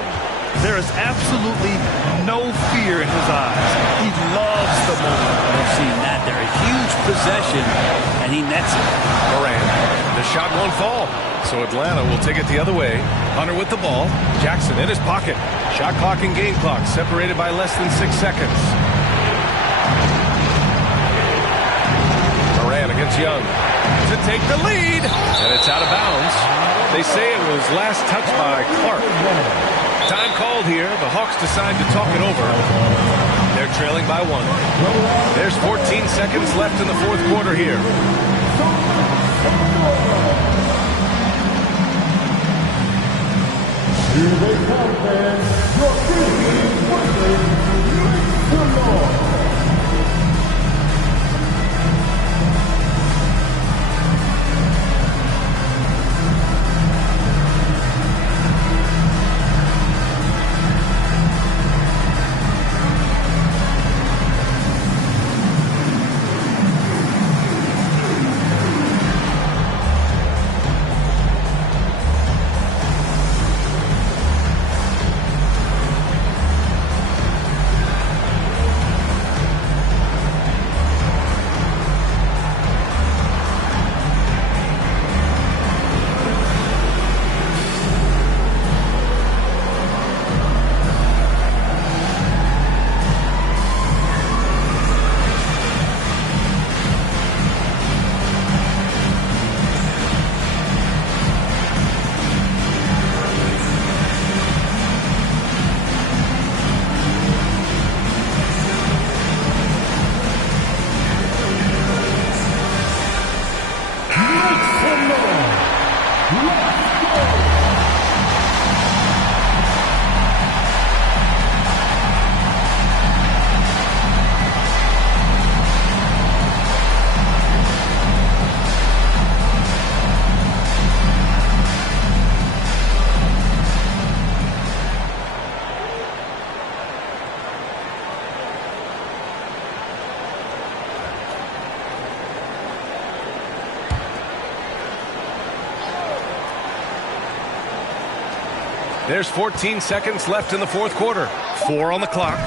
There is absolutely no fear in his eyes. He loves the moment. I've seen that. They're a huge possession, and he nets it. Morant. The shot won't fall. So Atlanta will take it the other way. Hunter with the ball. Jackson in his pocket. Shot clock and game clock separated by less than 6 seconds. Morant against Young to take the lead. And it's out of bounds. They say it was last touched by Clark. Time called here. The Hawks decide to talk it over. They're trailing by 1. There's 14 seconds left in the fourth quarter here. Here they come, fans. Your Grizzlies versus the North. There's 14 seconds left in the fourth quarter. 4 on the clock.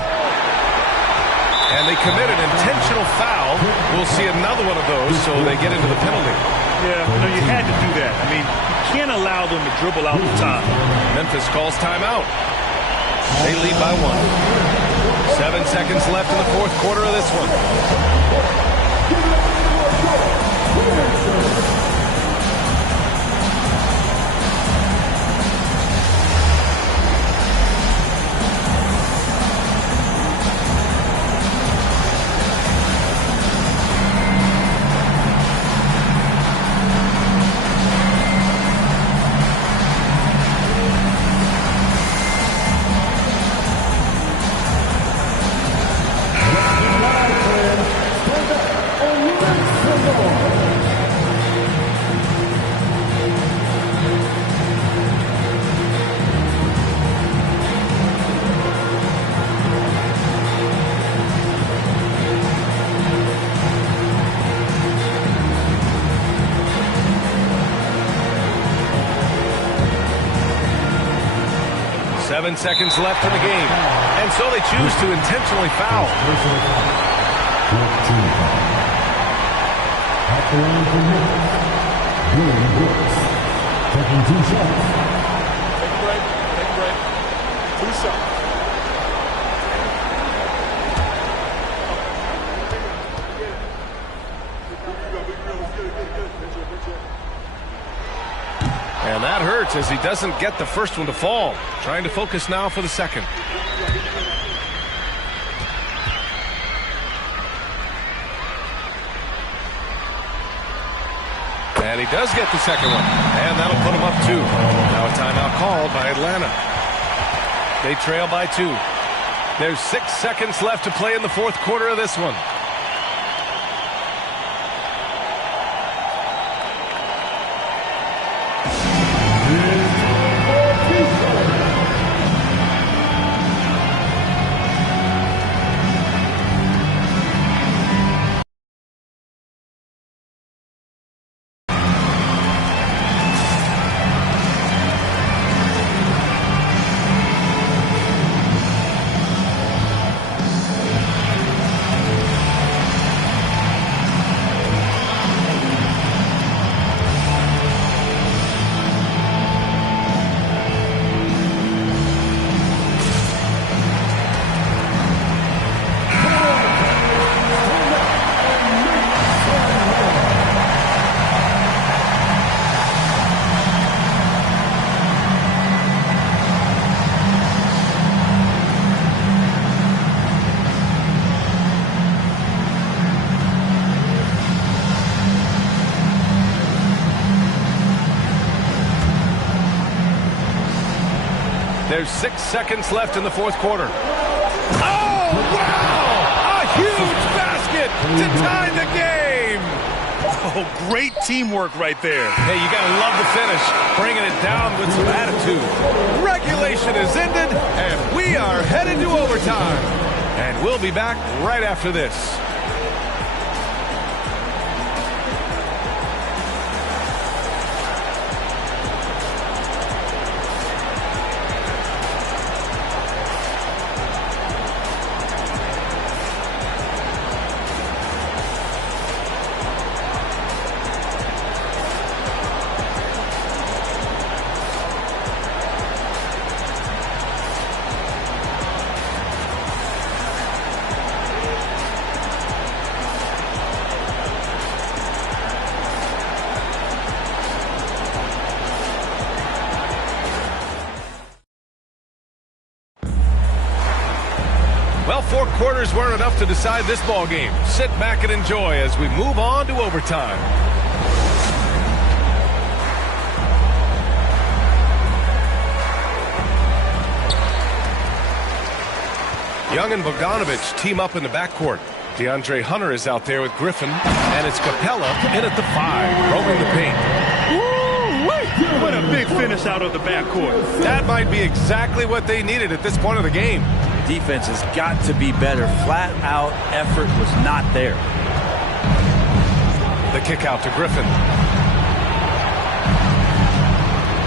And they commit an intentional foul. We'll see another one of those, so they get into the penalty. Yeah, you had to do that. I mean, you can't allow them to dribble out the time. Memphis calls timeout. They lead by 1. 7 seconds left in the fourth quarter of this one. 7 seconds left in the game. And so they choose to intentionally foul. At the line for Memphis, Billy Brooks, taking 2 shots. Take a break. Take a break. 2 shots. And that hurts as he doesn't get the first one to fall. Trying to focus now for the second. And he does get the second one. And that'll put him up 2. Now a timeout called by Atlanta. They trail by 2. There's 6 seconds left to play in the fourth quarter of this one. There's 6 seconds left in the fourth quarter. Oh, wow! A huge basket to tie the game! Oh, great teamwork right there. Hey, you got to love the finish. Bringing it down with some attitude. Regulation is ended, and we are headed to overtime. And we'll be back right after this. Well, 4 quarters weren't enough to decide this ball game. Sit back and enjoy as we move on to overtime. Young and Bogdanovich team up in the backcourt. DeAndre Hunter is out there with Griffin, and it's Capella in at the 5, roaming the paint. What a big finish out of the backcourt. That might be exactly what they needed at this point of the game. Defense has got to be better. Flat out effort was not there. The kick out to Griffin.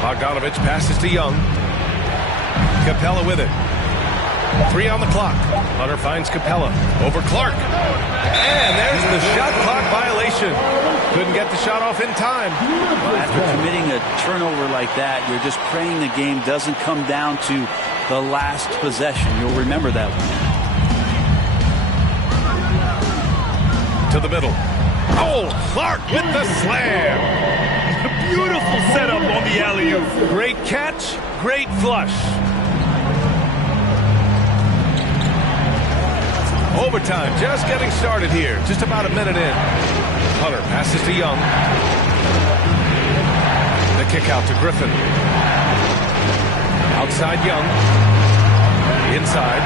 Bogdanovich passes to Young. Capella with it. 3 on the clock. Hunter finds Capella over Clark. And there's the shot clock violation. Couldn't get the shot off in time. Well, after committing a turnover like that, you're just praying the game doesn't come down to the last possession. You'll remember that one. To the middle. Oh, Clark with the slam. Beautiful setup on the alley-oop. Great catch, great flush. Overtime just getting started here. Just about a minute in. Hunter passes to Young. The kick out to Griffin. Outside Young. Inside.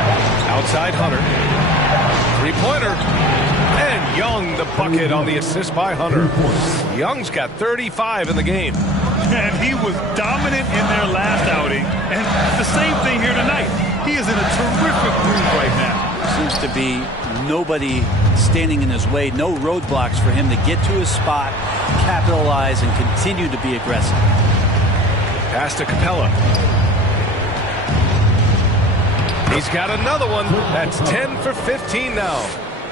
Outside Hunter. 3-pointer. And Young the bucket on the assist by Hunter. Young's got 35 in the game. And he was dominant in their last outing. And the same thing here tonight. He is in a terrific groove right now. Seems to be nobody standing in his way. No roadblocks for him to get to his spot, capitalize, and continue to be aggressive. Pass to Capella. He's got another one. That's 10 for 15 now.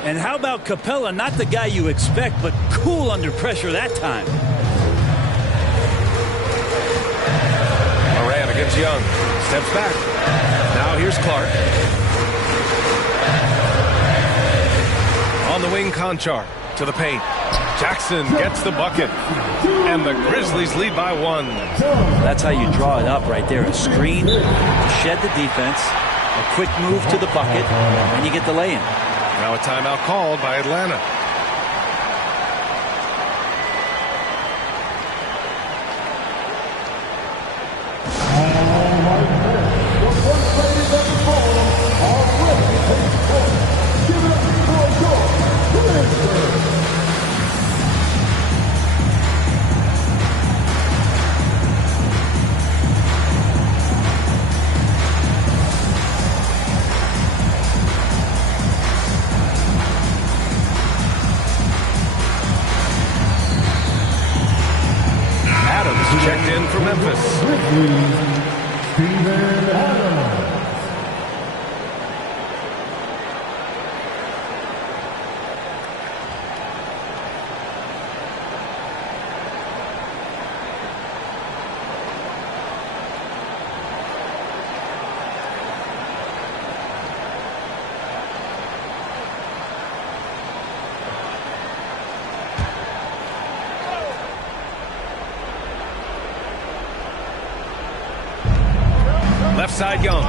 And how about Capella? Not the guy you expect, but cool under pressure that time. Moran against Young. Steps back. Now here's Clark. On the wing, Conchar to the paint. Jackson gets the bucket. And the Grizzlies lead by 1. That's how you draw it up right there. A screen, shed the defense, a quick move to the bucket, and you get the lay-in. Now a timeout called by Atlanta. Checked in for Memphis. Steven Adams. Left side, Young.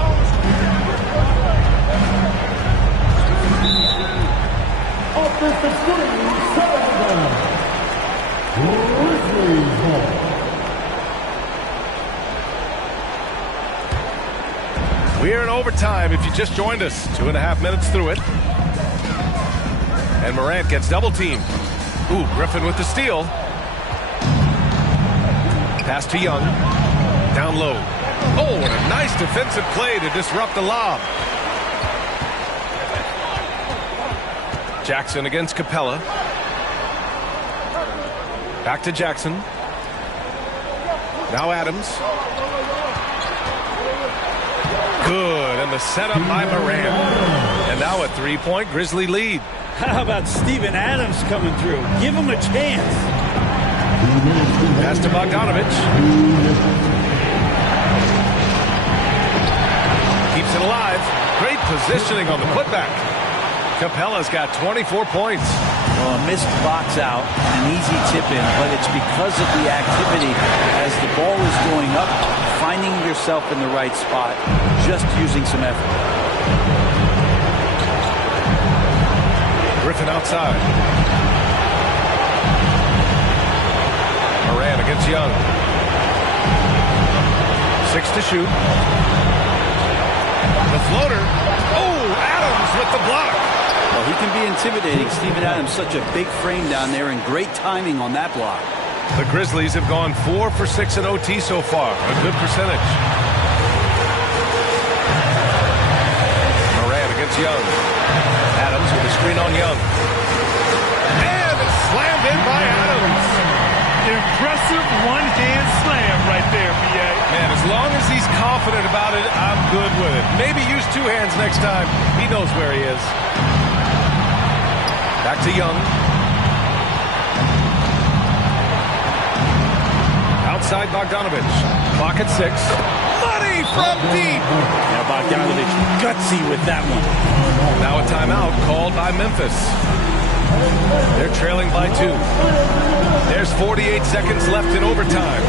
Offensive screen, 7. Grizzlies ball. We are in overtime if you just joined us. 2.5 minutes through it. And Morant gets double teamed. Ooh, Griffin with the steal. Pass to Young. Down low. Oh, what a nice defensive play to disrupt the lob. Jackson against Capella. Back to Jackson. Now Adams. Good, and the setup by Moran. And now a 3-point Grizzly lead. How about Steven Adams coming through? Give him a chance. Pass to Bogdanovich. Keeps it alive. Great positioning on the putback. Capella's got 24 points. Well, a missed box out, an easy tip in, but it's because of the activity as the ball is going up, finding yourself in the right spot, just using some effort. Griffin outside. Moran against Young. 6 to shoot. The floater. Oh, Adams with the block. Well, he can be intimidating. Steven Adams, such a big frame down there, and great timing on that block. The Grizzlies have gone 4 for 6 in OT so far. A good percentage. Moran against Young. Adams with a screen on Young. And it's slammed in by Adams. Impressive one-hand slam right there, B.A. Man, as long as he's confident about it, I'm good with it. Maybe use 2 hands next time. He knows where he is. Back to Young. Outside Bogdanovich. Clock at 6. Money from deep. Now Bogdanovich gutsy with that one. Now a timeout called by Memphis. They're trailing by 2. There's 48 seconds left in overtime.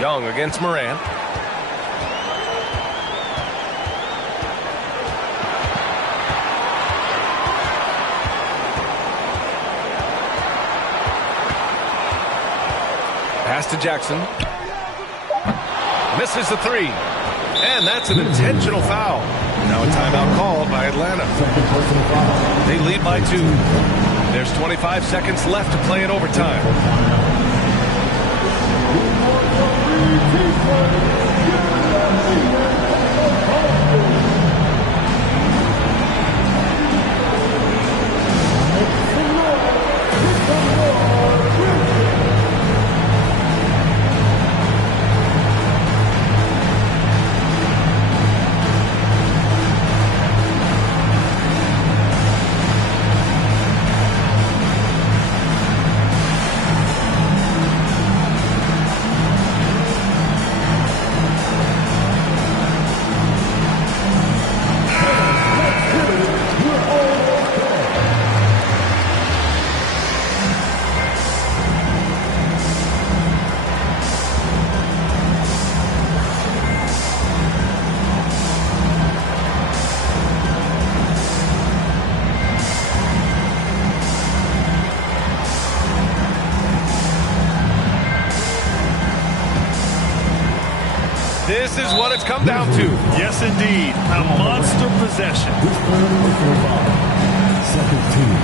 Young against Moran. Pass to Jackson. Misses the three. And that's an intentional foul. Now a timeout called by Atlanta. They lead by 2. There's 25 seconds left to play in overtime. This is what it's come down to. Yes, indeed. A monster possession. Second team.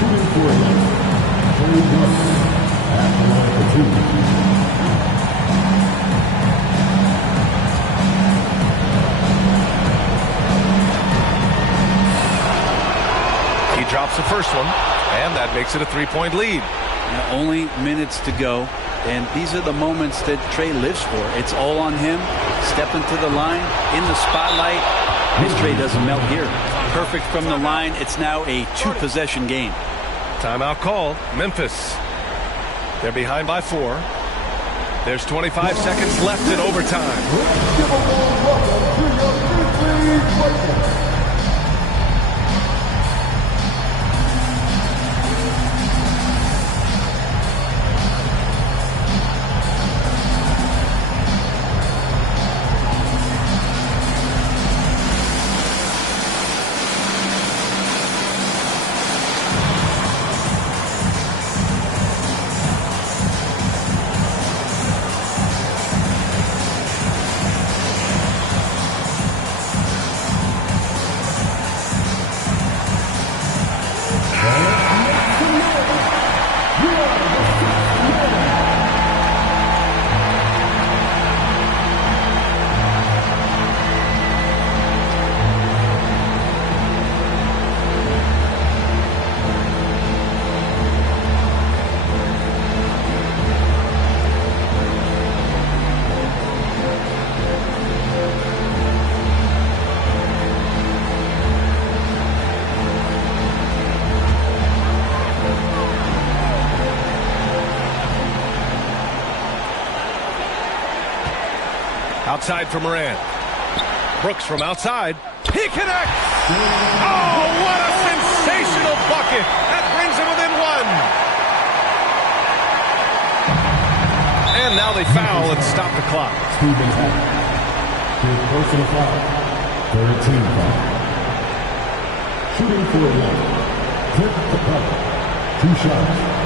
Shooting for 11. At the line for 2. He drops the first one, and that makes it a 3-point lead. Now, only minutes to go. And these are the moments that Trey lives for. It's all on him. Stepping to the line, in the spotlight. His Trey doesn't melt here. Perfect from the line. It's now a 2-possession game. Timeout call, Memphis. They're behind by 4. There's 25 seconds left in overtime. Outside for Moran. Brooks from outside. He connects! Oh, what a sensational bucket! That brings him within 1. And now they foul and stop the clock. Stephen Hack. His personal foul. Third team foul. Shooting for 11. Clint Capella. 2 shots.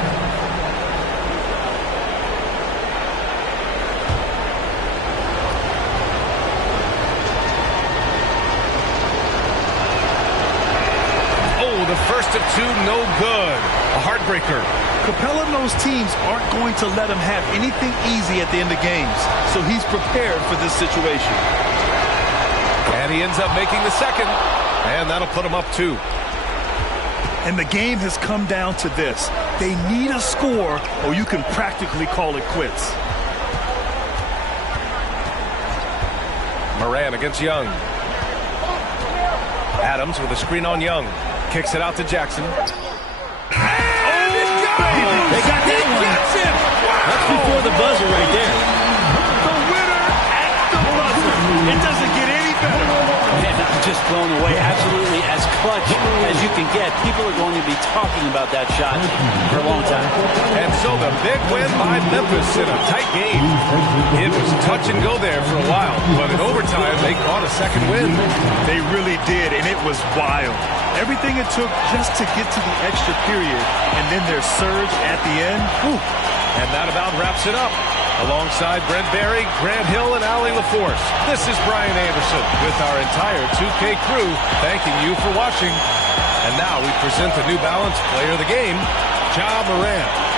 The first of 2, no good. A heartbreaker. Capella knows teams aren't going to let him have anything easy at the end of games, so he's prepared for this situation. And he ends up making the second, and that'll put him up 2. And the game has come down to this. They need a score, or you can practically call it quits. Moran against Young. Adams with a screen on Young. Kicks it out to Jackson. And it goes! They got that one. Gets it! Wow! That's before the buzzer right there. The winner at the buzzer. It doesn't get any better. Man, I'm just blown away. Absolutely as clutch as you can get. People are going to be talking about that shot for a long time. And so the big win by Memphis in a tight game. It was touch and go there for a while, but in overtime, they caught a second win. They really did, and it was wild. Everything it took just to get to the extra period, and then their surge at the end. Whew. And that about wraps it up. Alongside Brent Barry, Grant Hill, and Allie LaForce, this is Brian Anderson with our entire 2K crew thanking you for watching. And now we present the New Balance Player of the Game, Ja Morant.